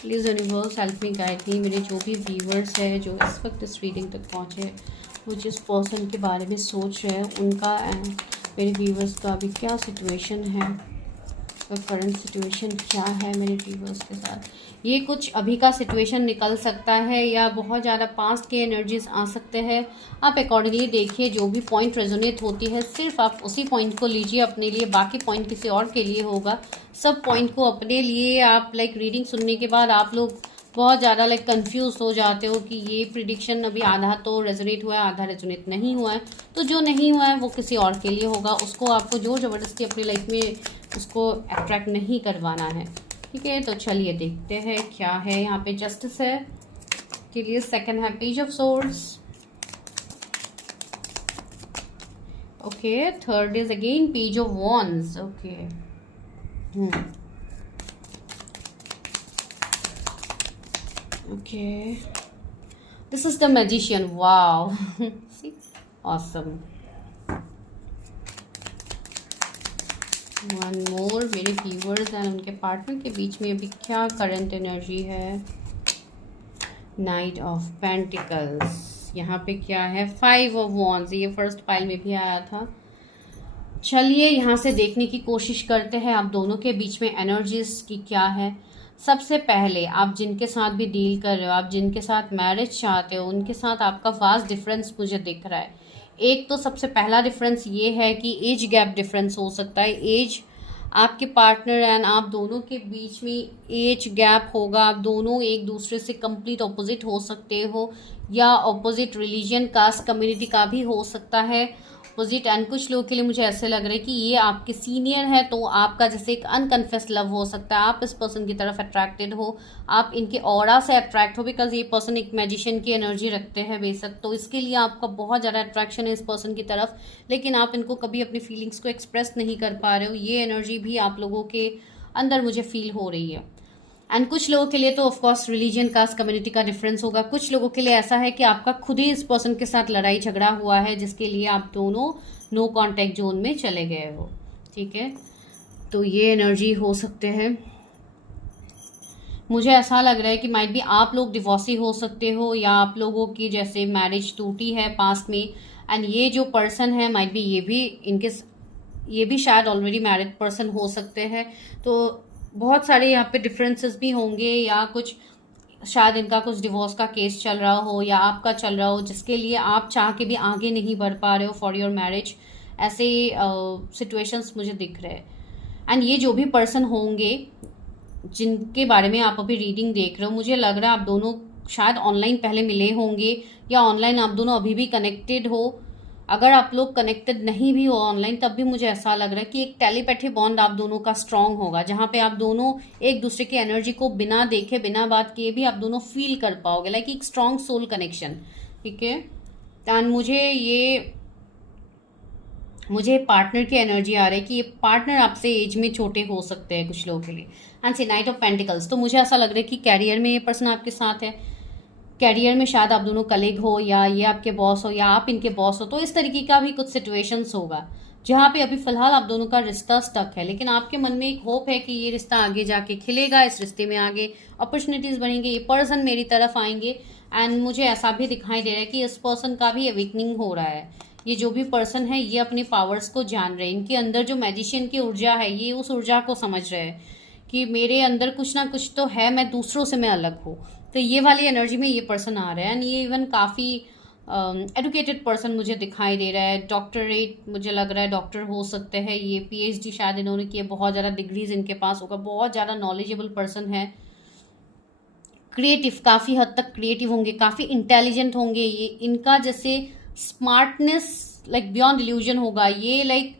Please universe help me guide me. मेरे जो भी व्यूवर्स है जो इस वक्त इस रीडिंग तक पहुँचे, वो जिस पर्सन के बारे में सोच रहे हैं, उनका मेरे व्यूवर्स का अभी क्या सिचुएशन है, करंट सिचुएशन क्या है मेरे व्यूवर्स के साथ। ये कुछ अभी का सिचुएशन निकल सकता है या बहुत ज़्यादा पास्ट के एनर्जीज आ सकते हैं। आप अकॉर्डिंगली देखिए, जो भी पॉइंट रेजोनेट होती है सिर्फ आप उसी पॉइंट को लीजिए अपने लिए, बाकी पॉइंट किसी और के लिए होगा। सब पॉइंट को अपने लिए आप रीडिंग सुनने के बाद आप लोग बहुत ज़्यादा कंफ्यूज हो जाते हो कि ये प्रिडिक्शन अभी आधा तो रेजोनेट हुआ है, आधा रेजोनेट नहीं हुआ है। तो जो नहीं हुआ है वो किसी और के लिए होगा, उसको आपको जोर ज़बरदस्ती अपनी लाइफ में उसको अट्रैक्ट नहीं करवाना है। ठीक है, तो चलिए देखते हैं क्या है। यहाँ पे जस्टिस है के लिए, सेकंड है page of swords, okay, third is again page of wands, okay, okay, this is the magician, wow. See, awesome. One more, मेरे व्यूवर्स एंड उनके पार्टनर के बीच में अभी क्या करंट एनर्जी है। नाइट ऑफ पेंटिकल्स, यहाँ पे क्या है, 5 ऑफ वॉन्ड्स, ये फर्स्ट पाइल में भी आया था। चलिए यहाँ से देखने की कोशिश करते हैं आप दोनों के बीच में एनर्जीज की क्या है। सबसे पहले आप जिनके साथ भी डील कर रहे हो, आप जिनके साथ मैरिज चाहते हो, उनके साथ आपका वास्ट डिफरेंस मुझे दिख रहा है। एक तो सबसे पहला डिफरेंस ये है कि एज गैप डिफरेंस हो सकता है। एज, आपके पार्टनर एंड आप दोनों के बीच में एज गैप होगा। आप दोनों एक दूसरे से कंप्लीट ऑपोजिट हो सकते हो, या ऑपोजिट रिलीजन, कास्ट, कम्युनिटी का भी हो सकता है अपोजिट। एंड कुछ लोगों के लिए मुझे ऐसे लग रहा है कि ये आपके सीनियर है, तो आपका जैसे एक अनकन्फेस लव हो सकता है। आप इस पर्सन की तरफ अट्रैक्टेड हो, आप इनके ऑरा से अट्रैक्ट हो, बिकॉज ये पर्सन एक मैजिशियन की एनर्जी रखते हैं बेशक, तो इसके लिए आपका बहुत ज़्यादा अट्रैक्शन है इस पर्सन की तरफ, लेकिन आप इनको कभी अपनी फीलिंग्स को एक्सप्रेस नहीं कर पा रहे हो। ये एनर्जी भी आप लोगों के अंदर मुझे फील हो रही है। एंड कुछ लोगों के लिए तो ऑफकोर्स रिलीजन, कास्ट, कम्युनिटी का डिफरेंस होगा। कुछ लोगों के लिए ऐसा है कि आपका खुद ही इस पर्सन के साथ लड़ाई झगड़ा हुआ है, जिसके लिए आप दोनों नो कांटेक्ट जोन में चले गए हो। ठीक है, तो ये एनर्जी हो सकते हैं। मुझे ऐसा लग रहा है कि माइट भी आप लोग डिवोर्सी हो सकते हो, या आप लोगों की जैसे मैरिज टूटी है पास्ट में। एंड ये जो पर्सन है माइट भी ये भी शायद ऑलरेडी मैरिड पर्सन हो सकते हैं। तो बहुत सारे यहाँ पे डिफरेंसेस भी होंगे, या कुछ शायद इनका कुछ डिवोर्स का केस चल रहा हो, या आपका चल रहा हो, जिसके लिए आप चाह के भी आगे नहीं बढ़ पा रहे हो फॉर योर मैरिज। ऐसे सिचुएशंस मुझे दिख रहे हैं। एंड ये जो भी पर्सन होंगे जिनके बारे में आप अभी रीडिंग देख रहे हो, मुझे लग रहा है आप दोनों शायद ऑनलाइन पहले मिले होंगे, या ऑनलाइन आप दोनों अभी भी कनेक्टेड हो। अगर आप लोग कनेक्टेड नहीं भी हो ऑनलाइन, तब भी मुझे ऐसा लग रहा है कि एक टेलीपैथी बॉन्ड आप दोनों का स्ट्रांग होगा, जहाँ पे आप दोनों एक दूसरे की एनर्जी को बिना देखे, बिना बात किए भी आप दोनों फील कर पाओगे, लाइक एक स्ट्रांग सोल कनेक्शन। ठीक है, एंड मुझे पार्टनर की एनर्जी आ रही है कि ये पार्टनर आपसे एज में छोटे हो सकते हैं कुछ लोगों के लिए। And see knight of pentacles, तो मुझे ऐसा लग रहा है कि कैरियर में ये पर्सन आपके साथ है। कैरियर में शायद आप दोनों कलीग हो, या ये आपके बॉस हो, या आप इनके बॉस हो। तो इस तरीके का भी कुछ सिचुएशंस होगा जहाँ पे अभी फिलहाल आप दोनों का रिश्ता स्टक है, लेकिन आपके मन में एक होप है कि ये रिश्ता आगे जाके खिलेगा, इस रिश्ते में आगे अपॉर्चुनिटीज बनेंगे, ये पर्सन मेरी तरफ आएंगे। एंड मुझे ऐसा भी दिखाई दे रहा है कि इस पर्सन का भी अवेकनिंग हो रहा है। ये जो भी पर्सन है ये अपने पावर्स को जान रहे हैं। इनके अंदर जो मैजिशियन की ऊर्जा है, ये उस ऊर्जा को समझ रहे हैं कि मेरे अंदर कुछ ना कुछ तो है, मैं दूसरों से मैं अलग हूँ। तो ये वाली एनर्जी में ये पर्सन आ रहा है। एंड ये इवन काफ़ी एडुकेटेड पर्सन मुझे दिखाई दे रहा है। डॉक्टरेट मुझे लग रहा है, डॉक्टर हो सकते हैं ये, पीएचडी शायद इन्होंने की है, बहुत ज़्यादा डिग्रीज इनके पास होगा, बहुत ज़्यादा नॉलेजेबल पर्सन है। क्रिएटिव, काफ़ी हद तक क्रिएटिव होंगे, काफ़ी इंटेलिजेंट होंगे। ये इनका जैसे स्मार्टनेस लाइक बियॉन्ड इल्यूजन होगा। ये लाइक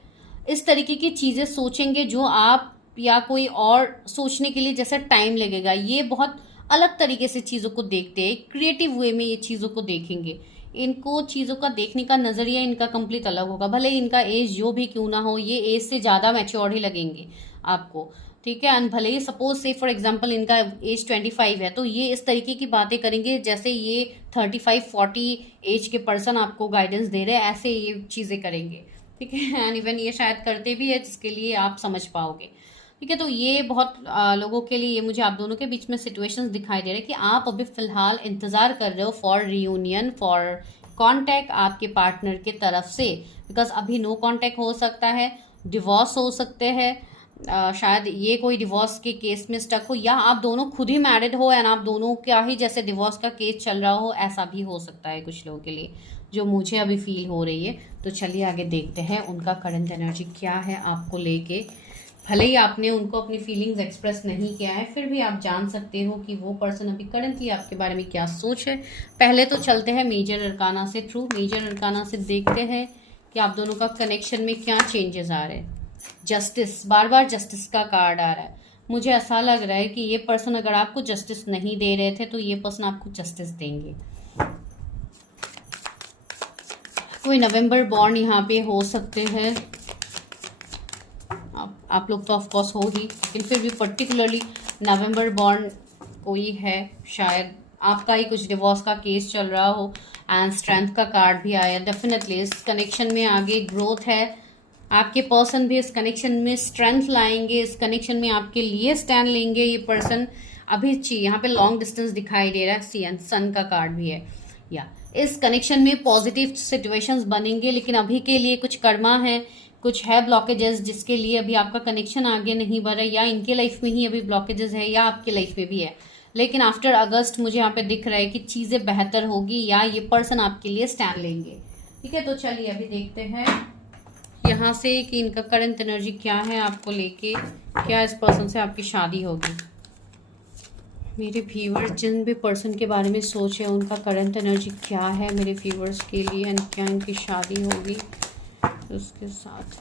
इस तरीके की चीज़ें सोचेंगे जो आप या कोई और सोचने के लिए जैसे टाइम लगेगा। ये बहुत अलग तरीके से चीज़ों को देखते हैं, क्रिएटिव वे में ये चीज़ों को देखेंगे। इनको चीज़ों का देखने का नज़रिया इनका कंप्लीट अलग होगा। भले इनका एज जो भी क्यों ना हो, ये एज से ज़्यादा मैच्योर ही लगेंगे आपको, ठीक है। एंड भले ही सपोज से फॉर एग्जांपल इनका एज 25 है, तो ये इस तरीके की बातें करेंगे जैसे ये 35-40 एज के पर्सन आपको गाइडेंस दे रहे हैं, ऐसे ये चीज़ें करेंगे, ठीक है। एंड इवन ये शायद करते भी है, जिसके लिए आप समझ पाओगे, ठीक है। तो ये बहुत लोगों के लिए, मुझे आप दोनों के बीच में सिचुएशंस दिखाई दे रहे हैं कि आप अभी फिलहाल इंतज़ार कर रहे हो फॉर रियूनियन, फॉर कांटेक्ट आपके पार्टनर के तरफ से, बिकॉज अभी नो कांटेक्ट हो सकता है, डिवोर्स हो सकते हैं, शायद ये कोई डिवोर्स के केस में स्टक हो, या आप दोनों खुद ही मैरिड हो एंड आप दोनों का ही जैसे डिवोर्स का केस चल रहा हो, ऐसा भी हो सकता है कुछ लोगों के लिए, जो मुझे अभी फील हो रही है। तो चलिए आगे देखते हैं उनका करंट एनर्जी क्या है आपको लेके। भले ही आपने उनको अपनी फीलिंग्स एक्सप्रेस नहीं किया है, फिर भी आप जान सकते हो कि वो पर्सन अभी करंटली आपके बारे में क्या सोच है। पहले तो चलते हैं मेजर अरकाना से, थ्रू मेजर अरकाना से देखते हैं कि आप दोनों का कनेक्शन में क्या चेंजेस आ रहे हैं। जस्टिस, बार बार जस्टिस का कार्ड आ रहा है। मुझे ऐसा लग रहा है कि ये पर्सन अगर आपको जस्टिस नहीं दे रहे थे, तो ये पर्सन आपको जस्टिस देंगे। कोई नवंबर बॉर्न यहाँ पे हो सकते हैं, आप लोग तो ऑफकोर्स हो ही, लेकिन फिर भी पर्टिकुलरली नवंबर बॉर्न कोई है, शायद आपका ही कुछ डिवोर्स का केस चल रहा हो। एंड स्ट्रेंथ का कार्ड भी आया। डेफिनेटली इस कनेक्शन में आगे ग्रोथ है, आपके पर्सन भी इस कनेक्शन में स्ट्रेंथ लाएंगे, इस कनेक्शन में आपके लिए स्टैंड लेंगे ये पर्सन। अभी यहाँ पे लॉन्ग डिस्टेंस दिखाई दे रहा है, सन का कार्ड भी है। या इस कनेक्शन में पॉजिटिव सिचुएशंस बनेंगे, लेकिन अभी के लिए कुछ कर्मा है, कुछ है ब्लॉकेजेस, जिसके लिए अभी आपका कनेक्शन आगे नहीं बढ़ा, या इनके लाइफ में ही अभी ब्लॉकेजेस है, या आपके लाइफ में भी है। लेकिन आफ्टर अगस्त मुझे यहाँ पे दिख रहा है कि चीज़ें बेहतर होगी, या ये पर्सन आपके लिए स्टैंड लेंगे, ठीक है। तो चलिए अभी देखते हैं यहाँ से कि इनका करंट एनर्जी क्या है आपको लेके। क्या इस पर्सन से आपकी शादी होगी? मेरे व्यूअर्स जिन भी पर्सन के बारे में सोच है, उनका करंट एनर्जी क्या है मेरे व्यूअर्स के लिए, एंड क्या इनकी शादी होगी उसके साथ।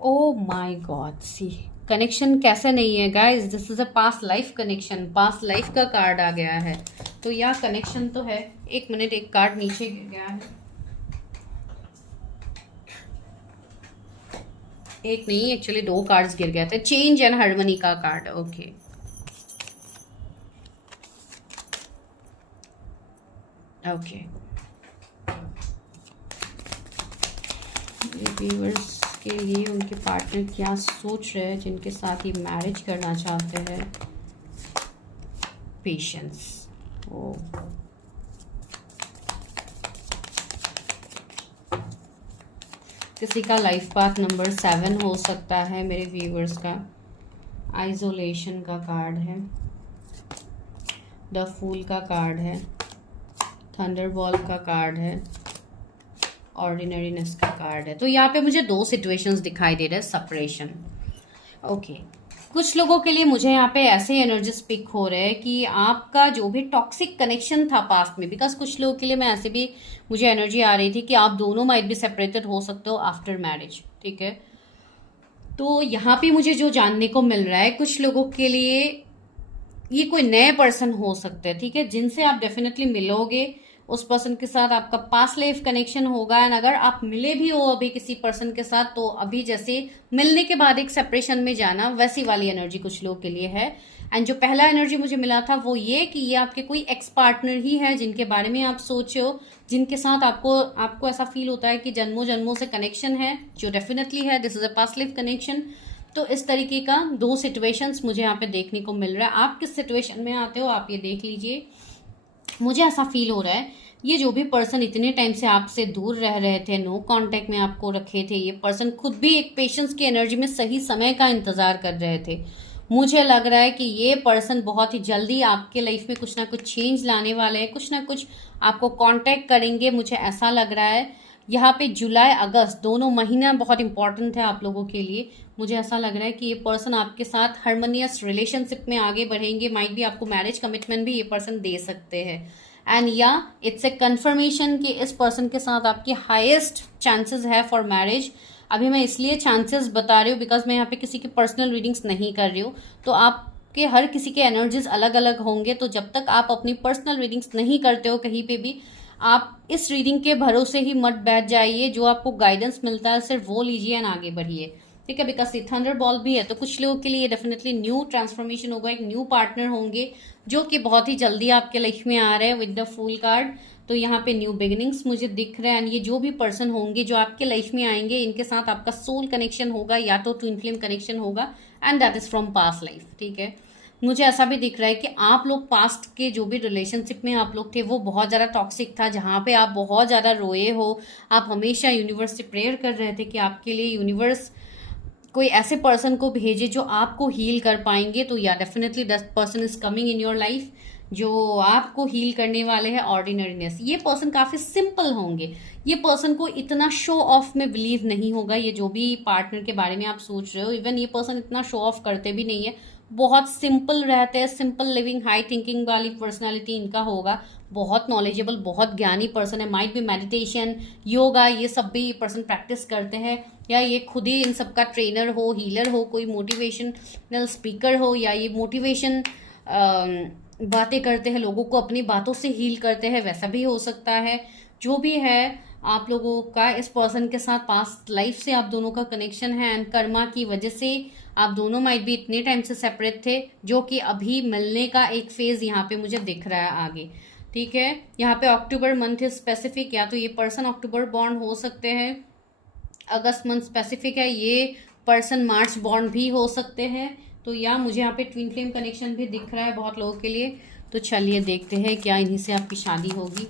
Oh my god, see connection कैसे नहीं है guys, this is a past life connection, past life का कार्ड आ गया है। तो यह कनेक्शन तो है। एक मिनट, एक कार्ड नीचे गिर गया है, एक नहीं एक्चुअली दो कार्ड्स गिर गए थे। चेंज एंड हार्मनी का कार्ड, ओके। ओके व्यूअर्स के लिए उनके पार्टनर क्या सोच रहे हैं जिनके साथ ये मैरिज करना चाहते हैं। पेशेंस, ओ किसी का लाइफ पाथ नंबर 7 हो सकता है मेरे व्यूअर्स का। आइसोलेशन का कार्ड है, द फूल का कार्ड है, थंडरबॉल का कार्ड है, ऑर्डिनरीनेस का कार्ड है। तो यहाँ पे मुझे दो सिचुएशंस दिखाई दे रहे हैं, सेपरेशन, ओके। कुछ लोगों के लिए मुझे यहाँ पे ऐसे एनर्जीज पिक हो रहे हैं कि आपका जो भी टॉक्सिक कनेक्शन था पास्ट में, बिकॉज कुछ लोगों के लिए मैं ऐसे भी मुझे एनर्जी आ रही थी कि आप दोनों माइट भी सेपरेटेड हो सकते हो आफ्टर मैरिज, ठीक है। तो यहाँ पे मुझे जो जानने को मिल रहा है, कुछ लोगों के लिए ये कोई नए पर्सन हो सकते हैं, ठीक है, जिनसे आप डेफिनेटली मिलोगे। उस पर्सन के साथ आपका पास्ट लाइफ कनेक्शन होगा, एंड अगर आप मिले भी हो अभी किसी पर्सन के साथ, तो अभी जैसे मिलने के बाद एक सेपरेशन में जाना, वैसी वाली एनर्जी कुछ लोगों के लिए है। एंड जो पहला एनर्जी मुझे मिला था वो ये कि ये आपके कोई एक्स पार्टनर ही है जिनके बारे में आप सोचे हो, जिनके साथ आपको ऐसा फील होता है कि जन्मों जन्मों से कनेक्शन है, जो डेफिनेटली है, this is a past life connection. तो इस तरीके का दो सिचुएशंस मुझे यहाँ पे देखने को मिल रहा है। आप किस सिचुएशन में आते हो आप ये देख लीजिए। मुझे ऐसा फील हो रहा है ये जो भी पर्सन इतने टाइम से आपसे दूर रह रहे थे, नो कांटेक्ट में आपको रखे थे, ये पर्सन खुद भी एक पेशेंस की एनर्जी में सही समय का इंतजार कर रहे थे। मुझे लग रहा है कि ये पर्सन बहुत ही जल्दी आपके लाइफ में कुछ ना कुछ चेंज लाने वाले हैं, कुछ ना कुछ आपको कांटेक्ट करेंगे, मुझे ऐसा लग रहा है। यहाँ पे जुलाई अगस्त दोनों महीना बहुत इंपॉर्टेंट है आप लोगों के लिए। मुझे ऐसा लग रहा है कि ये पर्सन आपके साथ हार्मोनियस रिलेशनशिप में आगे बढ़ेंगे, माइट भी आपको मैरिज कमिटमेंट भी ये पर्सन दे सकते हैं। एंड या इट्स ए कन्फर्मेशन कि इस पर्सन के साथ आपकी हाईएस्ट चांसेस है फॉर मैरिज। अभी मैं इसलिए चांसेस बता रही हूँ बिकॉज मैं यहाँ पे किसी की पर्सनल रीडिंग्स नहीं कर रही हूँ, तो आप आपके हर किसी के एनर्जीज अलग अलग होंगे, तो जब तक आप अपनी पर्सनल रीडिंग्स नहीं करते हो कहीं पे भी, आप इस रीडिंग के भरोसे ही मत बैठ जाइए। जो आपको गाइडेंस मिलता है सिर्फ वो लीजिए एंड आगे बढ़िए, ठीक है। बिकॉज ये थंडर बॉल भी है, तो कुछ लोगों के लिए डेफिनेटली न्यू ट्रांसफॉर्मेशन होगा, एक न्यू पार्टनर होंगे जो कि बहुत ही जल्दी आपके लाइफ में आ रहे हैं विद द फूल कार्ड। तो यहाँ पे न्यू बिगिनिंग्स मुझे दिख रहा है, एंड ये जो भी पर्सन होंगे जो आपके लाइफ में आएंगे, इनके साथ आपका सोल कनेक्शन होगा या तो ट्विन फ्लेम कनेक्शन होगा, and that is from past life, ठीक है। मुझे ऐसा भी दिख रहा है कि आप लोग पास्ट के जो भी रिलेशनशिप में आप लोग थे वो बहुत ज़्यादा टॉक्सिक था, जहाँ पे आप बहुत ज़्यादा रोए हो। आप हमेशा यूनिवर्स से प्रेयर कर रहे थे कि आपके लिए यूनिवर्स कोई ऐसे पर्सन को भेजे जो आपको हील कर पाएंगे। तो या definitely that person is coming in your life जो आपको हील करने वाले हैं ऑर्डिनरीनेस। ये पर्सन काफ़ी सिंपल होंगे, ये पर्सन को इतना शो ऑफ में बिलीव नहीं होगा। ये जो भी पार्टनर के बारे में आप सोच रहे हो, इवन ये पर्सन इतना शो ऑफ करते भी नहीं है, बहुत सिंपल रहते हैं, सिंपल लिविंग, हाई थिंकिंग वाली पर्सनालिटी इनका होगा। बहुत नॉलेजेबल, बहुत ज्ञानी पर्सन है। माइट भी मेडिटेशन, योगा, ये सब भी पर्सन प्रैक्टिस करते हैं, या ये खुद ही इन सब का ट्रेनर हो, हीलर हो, कोई मोटिवेशनल स्पीकर हो, या ये मोटिवेशन बातें करते हैं, लोगों को अपनी बातों से हील करते हैं, वैसा भी हो सकता है। जो भी है, आप लोगों का इस पर्सन के साथ पास्ट लाइफ से आप दोनों का कनेक्शन है, एंड कर्मा की वजह से आप दोनों माइट भी इतने टाइम से सेपरेट थे, जो कि अभी मिलने का एक फेज यहाँ पे मुझे दिख रहा है आगे, ठीक है। यहाँ पे अक्टूबर मंथ है स्पेसिफिक, या तो ये पर्सन अक्टूबर बॉर्न हो सकते हैं, अगस्त मंथ स्पेसिफिक है, ये पर्सन मार्च बॉर्न भी हो सकते हैं। तो या मुझे यहाँ पे ट्विन फ्लेम कनेक्शन भी दिख रहा है बहुत लोगों के लिए। तो चलिए देखते हैं क्या इन्हीं से आपकी शादी होगी।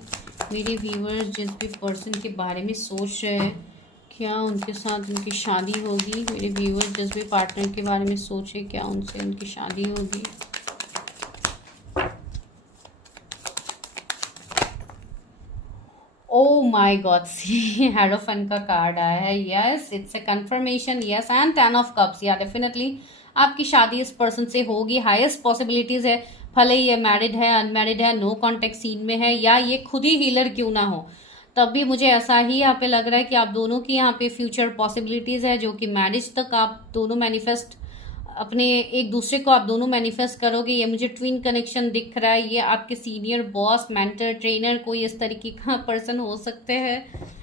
मेरे व्यूअर्स जिस भी पर्सन के बारे में सोच रहे हैं, क्या उनके साथ उनकी शादी होगी। मेरे व्यूअर्स जिस भी पार्टनर के बारे में सोचे, क्या उनसे उनकी शादी होगी। ओ माई गॉड, सी हेरोफन का कार्ड आया है। Yes, it's a confirmation. Yes, and 10 of cups. या डेफिनेटली आपकी शादी इस पर्सन से होगी, हाईएस्ट पॉसिबिलिटीज है। भले ही ये मैरिड है, अनमैरिड है, नो कॉन्टेक्ट सीन में है, या ये खुद ही हीलर क्यों ना हो, तब भी मुझे ऐसा ही यहाँ पे लग रहा है कि आप दोनों की यहाँ पे फ्यूचर पॉसिबिलिटीज है, जो कि मैरिज तक आप दोनों मैनिफेस्ट, अपने एक दूसरे को आप दोनों मैनिफेस्ट करोगे। ये मुझे ट्विन कनेक्शन दिख रहा है। ये आपके सीनियर बॉस, मेंटर, ट्रेनर, कोई इस तरीके का पर्सन हो सकते हैं।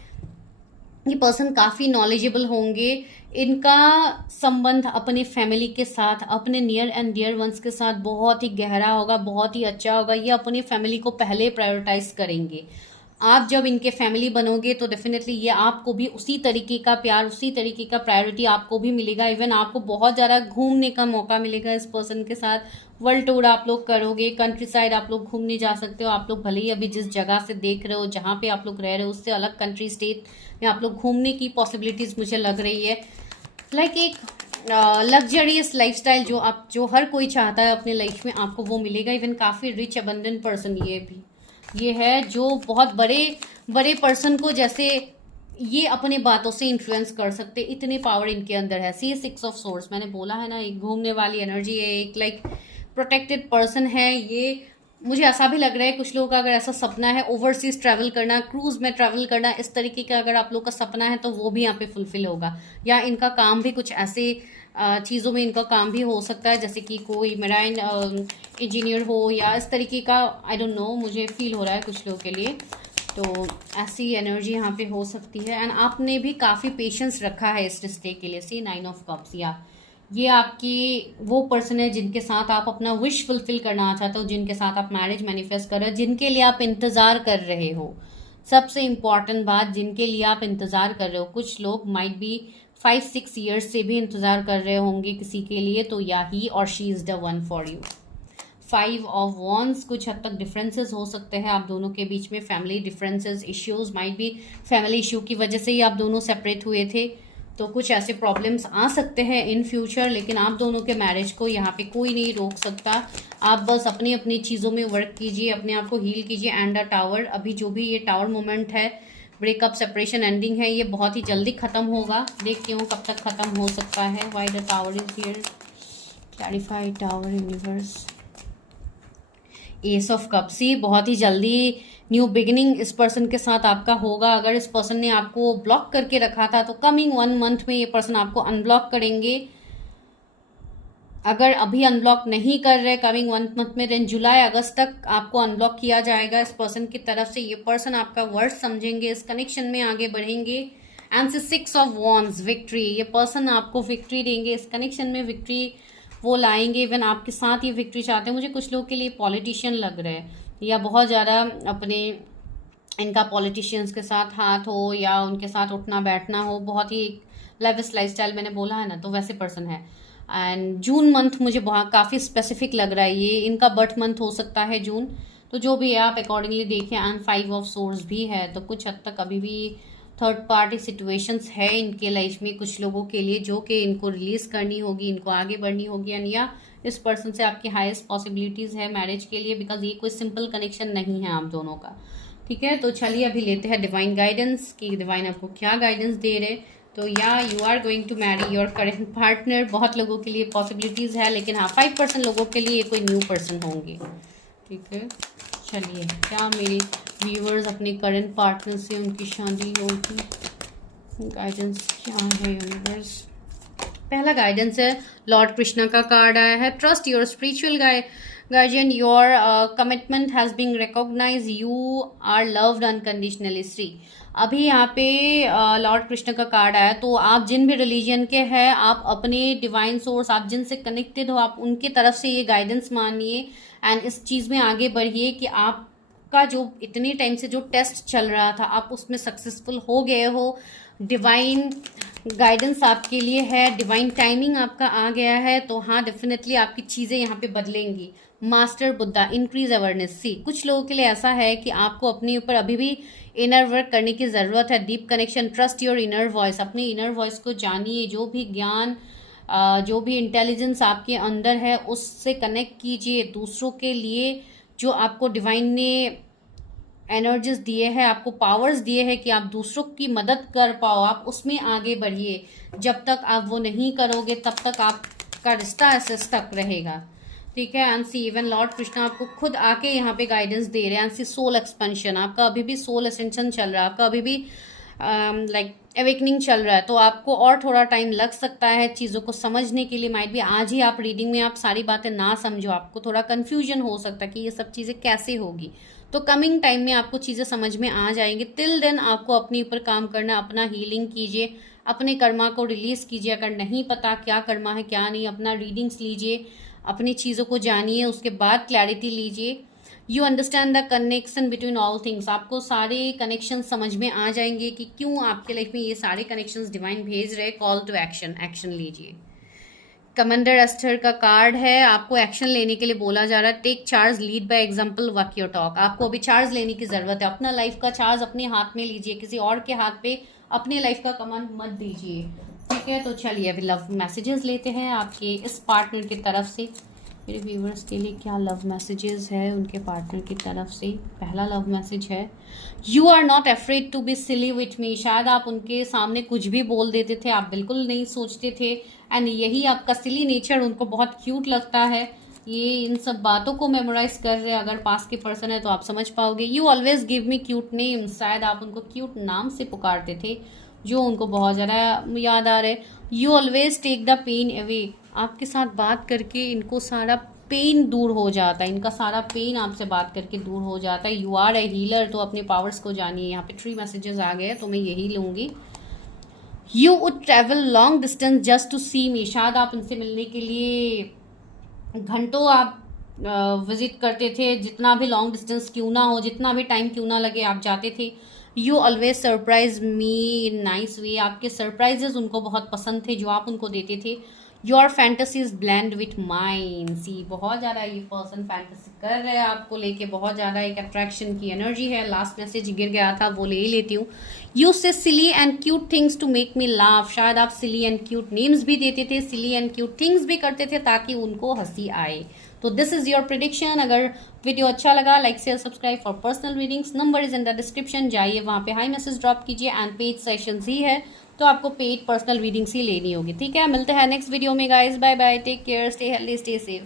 ये पर्सन काफ़ी नॉलेजेबल होंगे। इनका संबंध अपने फैमिली के साथ, अपने नियर एंड डियर वंस के साथ बहुत ही गहरा होगा, बहुत ही अच्छा होगा। ये अपनी फैमिली को पहले प्रायोरिटाइज करेंगे। आप जब इनके फैमिली बनोगे तो डेफिनेटली ये आपको भी उसी तरीके का प्यार, उसी तरीके का प्रायोरिटी आपको भी मिलेगा। इवन आपको बहुत ज़्यादा घूमने का मौका मिलेगा इस पर्सन के साथ। वर्ल्ड टूर आप लोग करोगे, कंट्री साइड आप लोग घूमने जा सकते हो। आप लोग भले ही अभी जिस जगह से देख रहे हो, जहाँ पे आप लोग रह रहे हो, उससे अलग कंट्री, स्टेट में आप लोग घूमने की पॉसिबिलिटीज़ मुझे लग रही है। लाइक एक लग्जरियस लाइफस्टाइल जो हर कोई चाहता है अपने लाइफ में, आपको वो मिलेगा। इवन काफ़ी रिच अबंडेंट पर्सन ये है, जो बहुत बड़े बड़े पर्सन को जैसे ये अपने बातों से इन्फ्लुएंस कर सकते, इतने पावर इनके अंदर है। सी 6 ऑफ सोर्स, मैंने बोला है ना, एक घूमने वाली एनर्जी है, एक लाइक प्रोटेक्टेड पर्सन है। ये मुझे ऐसा भी लग रहा है कुछ लोगों का अगर ऐसा सपना है ओवरसीज ट्रैवल करना, क्रूज में ट्रैवल करना, इस तरीके का अगर आप लोग का सपना है तो वो भी यहाँ पे फुलफिल होगा। या इनका काम भी कुछ ऐसे चीज़ों में इनका काम भी हो सकता है, जैसे कि कोई मेराइन इंजीनियर हो या इस तरीके का, आई डोंट नो, मुझे फील हो रहा है कुछ लोगों के लिए। तो ऐसी एनर्जी यहाँ पे हो सकती है। एंड आपने भी काफ़ी पेशेंस रखा है इस रिश्ते के लिए। सी 9 ऑफ कप्स, या ये आपकी वो पर्सन है जिनके साथ आप अपना विश फुलफिल करना चाहते हो, जिनके साथ आप मैरिज मैनिफेस्ट कर रहे हो, जिनके लिए आप इंतज़ार कर रहे हो। सबसे इम्पॉर्टेंट बात, जिनके लिए आप इंतज़ार कर रहे हो। कुछ लोग माइट बी 5-6 ईयर्स से भी इंतज़ार कर रहे होंगे किसी के लिए, तो या ही और she is the one for you. 5 of wands, कुछ हद तक डिफरेंसेस हो सकते हैं आप दोनों के बीच में। Family differences, issues, might be family issue की वजह से ही आप दोनों सेपरेट हुए थे, तो कुछ ऐसे प्रॉब्लम्स आ सकते हैं इन फ्यूचर। लेकिन आप दोनों के मैरिज को यहाँ पे कोई नहीं रोक सकता। आप बस अपनी अपनी चीज़ों में वर्क कीजिए, अपने आप को हील कीजिए। एंड द टावर, अभी जो भी ये टावर मोमेंट है, ब्रेकअप, सेपरेशन, एंडिंग है, ये बहुत ही जल्दी ख़त्म होगा। देखती हूँ कब तक ख़त्म हो सकता है। Why the tower is here, clarify tower universe. Ace of cups, ही बहुत ही जल्दी न्यू बिगिनिंग इस पर्सन के साथ आपका होगा। अगर इस पर्सन ने आपको ब्लॉक करके रखा था तो कमिंग 1 मंथ में ये पर्सन आपको अनब्लॉक करेंगे। अगर अभी अनब्लॉक नहीं कर रहे कमिंग 1 मंथ में, देन जुलाई अगस्त तक आपको अनब्लॉक किया जाएगा इस पर्सन की तरफ से। ये पर्सन आपका वर्ड समझेंगे, इस कनेक्शन में आगे बढ़ेंगे। एंड 6 ऑफ वॉन्ड्स, विक्ट्री, ये पर्सन आपको विक्ट्री देंगे इस कनेक्शन में, विक्ट्री वो लाएंगे। इवन आपके साथ ये विक्ट्री चाहते हैं। मुझे कुछ लोगों के लिए पॉलिटिशियन लग रहे हैं, या बहुत ज़्यादा अपने इनका पॉलिटिशियंस के साथ हाथ हो, या उनके साथ उठना बैठना हो, बहुत ही लेविश लाइफस्टाइल मैंने बोला है ना, तो वैसे पर्सन है। एंड जून मंथ मुझे बहुत काफ़ी स्पेसिफिक लग रहा है, ये इनका बर्थ मंथ हो सकता है जून, तो जो भी है आप अकॉर्डिंगली देखें। एंड 5 ऑफ सोर्स भी है, तो कुछ हद तक अभी भी थर्ड पार्टी सिचुएशंस है इनके लाइफ में कुछ लोगों के लिए, जो कि इनको रिलीज करनी होगी, इनको आगे बढ़नी होगी। एंड या इस पर्सन से आपकी हाईएस्ट पॉसिबिलिटीज़ है मैरिज के लिए, बिकॉज ये कोई सिंपल कनेक्शन नहीं है आप दोनों का। ठीक है, तो चलिए अभी लेते हैं डिवाइन गाइडेंस कि डिवाइन आपको क्या गाइडेंस दे रहे। तो या you are going to marry your current partner, बहुत लोगों के लिए पॉसिबिलिटीज़ है, लेकिन हाँ 5% लोगों के लिए कोई न्यू पर्सन होंगे। ठीक है, चलिए क्या मेरे व्यूअर्स अपने करंट पार्टनर से उनकी शादी होगी, गाइडेंस क्या है यूनिवर्स। पहला गाइडेंस है लॉर्ड कृष्णा का कार्ड आया है, trust your spiritual guardian, your commitment has been recognise, you are loved unconditionally free. अभी यहाँ पे लॉर्ड कृष्ण का कार्ड आया, तो आप जिन भी रिलीजन के हैं, आप अपने डिवाइन सोर्स, आप जिनसे कनेक्टेड हो, आप उनके तरफ से ये गाइडेंस मानिए। एंड इस चीज़ में आगे बढ़िए कि आपका जो इतने टाइम से जो टेस्ट चल रहा था, आप उसमें सक्सेसफुल हो गए हो। डिवाइन गाइडेंस आपके लिए है, डिवाइन टाइमिंग आपका आ गया है, तो हाँ डेफिनेटली आपकी चीज़ें यहाँ पे बदलेंगी। Master Buddha, increase awareness. See कुछ लोगों के लिए ऐसा है कि आपको अपने ऊपर अभी भी इनर वर्क करने की ज़रूरत है। Deep connection, trust your inner voice, अपने इनर वॉइस को जानिए। जो भी ज्ञान, जो भी इंटेलिजेंस आपके अंदर है, उससे कनेक्ट कीजिए दूसरों के लिए। जो आपको डिवाइन ने एनर्जीज दिए हैं, आपको पावर्स दिए हैं कि आप दूसरों की मदद कर पाओ, आप उसमें आगे बढ़िए। जब तक आप वो नहीं करोगे तब तक आपका रिश्ता ऐसे स्टक रहेगा। ठीक है, and see even lord Krishna आपको खुद आके यहाँ पे गाइडेंस दे रहे हैं। एंड सी सोल एक्सपेंशन, आपका अभी भी सोल असेंशन चल रहा है, आपका अभी भी लाइक अवेकनिंग चल रहा है, तो आपको और थोड़ा टाइम लग सकता है चीज़ों को समझने के लिए। माइट भी आज ही आप रीडिंग में आप सारी बातें ना समझो, आपको थोड़ा कन्फ्यूजन हो सकता है कि ये सब चीज़ें कैसे होगी, तो कमिंग टाइम में आपको चीज़ें समझ में आ जाएंगी। टिल देन आपको अपने ऊपर काम करना, अपना हीलिंग कीजिए, अपने कर्मा को रिलीज कीजिए। अगर नहीं पता क्या कर्मा है क्या नहीं, अपना रीडिंग्स लीजिए, अपनी चीज़ों को जानिए, उसके बाद क्लैरिटी लीजिए। You understand the connection between all things, आपको सारे कनेक्शन समझ में आ जाएंगे कि क्यों आपके लाइफ में ये सारे कनेक्शंस डिवाइन भेज रहे। कॉल टू एक्शन, एक्शन लीजिए। कमांडर एस्थर का कार्ड है, आपको एक्शन लेने के लिए बोला जा रहा है। Take charge, lead by example, work your talk. आपको अभी चार्ज लेने की जरूरत है, अपना लाइफ का चार्ज अपने हाथ में लीजिए, किसी और के हाथ पे अपने लाइफ का कमांड मत दीजिए। ठीक है, तो चलिए अभी लव मैसेजेस लेते हैं आपके इस पार्टनर की तरफ से। मेरे व्यूवर्स के लिए क्या लव मैसेजेस है उनके पार्टनर की तरफ से। पहला लव मैसेज है, you are not afraid to be silly with me. शायद आप उनके सामने कुछ भी बोल देते थे, आप बिल्कुल नहीं सोचते थे, एंड यही आपका सिली नेचर उनको बहुत क्यूट लगता है। ये इन सब बातों को मेमोराइज कर रहे हैं। अगर पास के पर्सन है तो आप समझ पाओगे। You always give me cute name, शायद आप उनको क्यूट नाम से पुकारते थे जो उनको बहुत ज़्यादा याद आ रहे। You always take the pain away, आपके साथ बात करके इनको सारा पेन दूर हो जाता है, इनका सारा पेन आपसे बात करके दूर हो जाता है। यू आर ए हीलर, तो अपने पावर्स को जानिए। यहाँ पे 3 मैसेजेस आ गए, तो मैं यही लूँगी। You would travel long distance just to see me, शायद आप उनसे मिलने के लिए घंटों आप विजिट करते थे, जितना भी लॉन्ग डिस्टेंस क्यों ना हो, जितना भी टाइम क्यों ना लगे, आप जाते थे। You always surprise me in nice way, आपके सरप्राइजेज उनको बहुत पसंद थे जो आप उनको देते थे। Your fantasies blend with mine, see बहुत ज़्यादा ये पर्सन फैंटेसी कर रहे हैं आपको लेके, बहुत ज़्यादा एक अट्रैक्शन की एनर्जी है। लास्ट मैसेज गिर गया था, वो ले ही लेती हूँ। You say silly and cute things to make me laugh, शायद आप सिली एंड क्यूट नेम्स भी देते थे, सिली एंड क्यूट थिंग्स भी करते थे ताकि उनको हंसी आए। तो दिस इज योर प्रेडिक्शन। अगर वीडियो अच्छा लगा, like share subscribe for personal readings. Number is in the description, जाइए वहाँ पे हाई मैसेज ड्रॉप कीजिए। एंड पेड सेशंस ही है, तो आपको पेड पर्सनल रीडिंग्स ही लेनी होगी। ठीक है, मिलते हैं नेक्स्ट वीडियो में guys. Bye bye, take care, stay healthy, stay safe.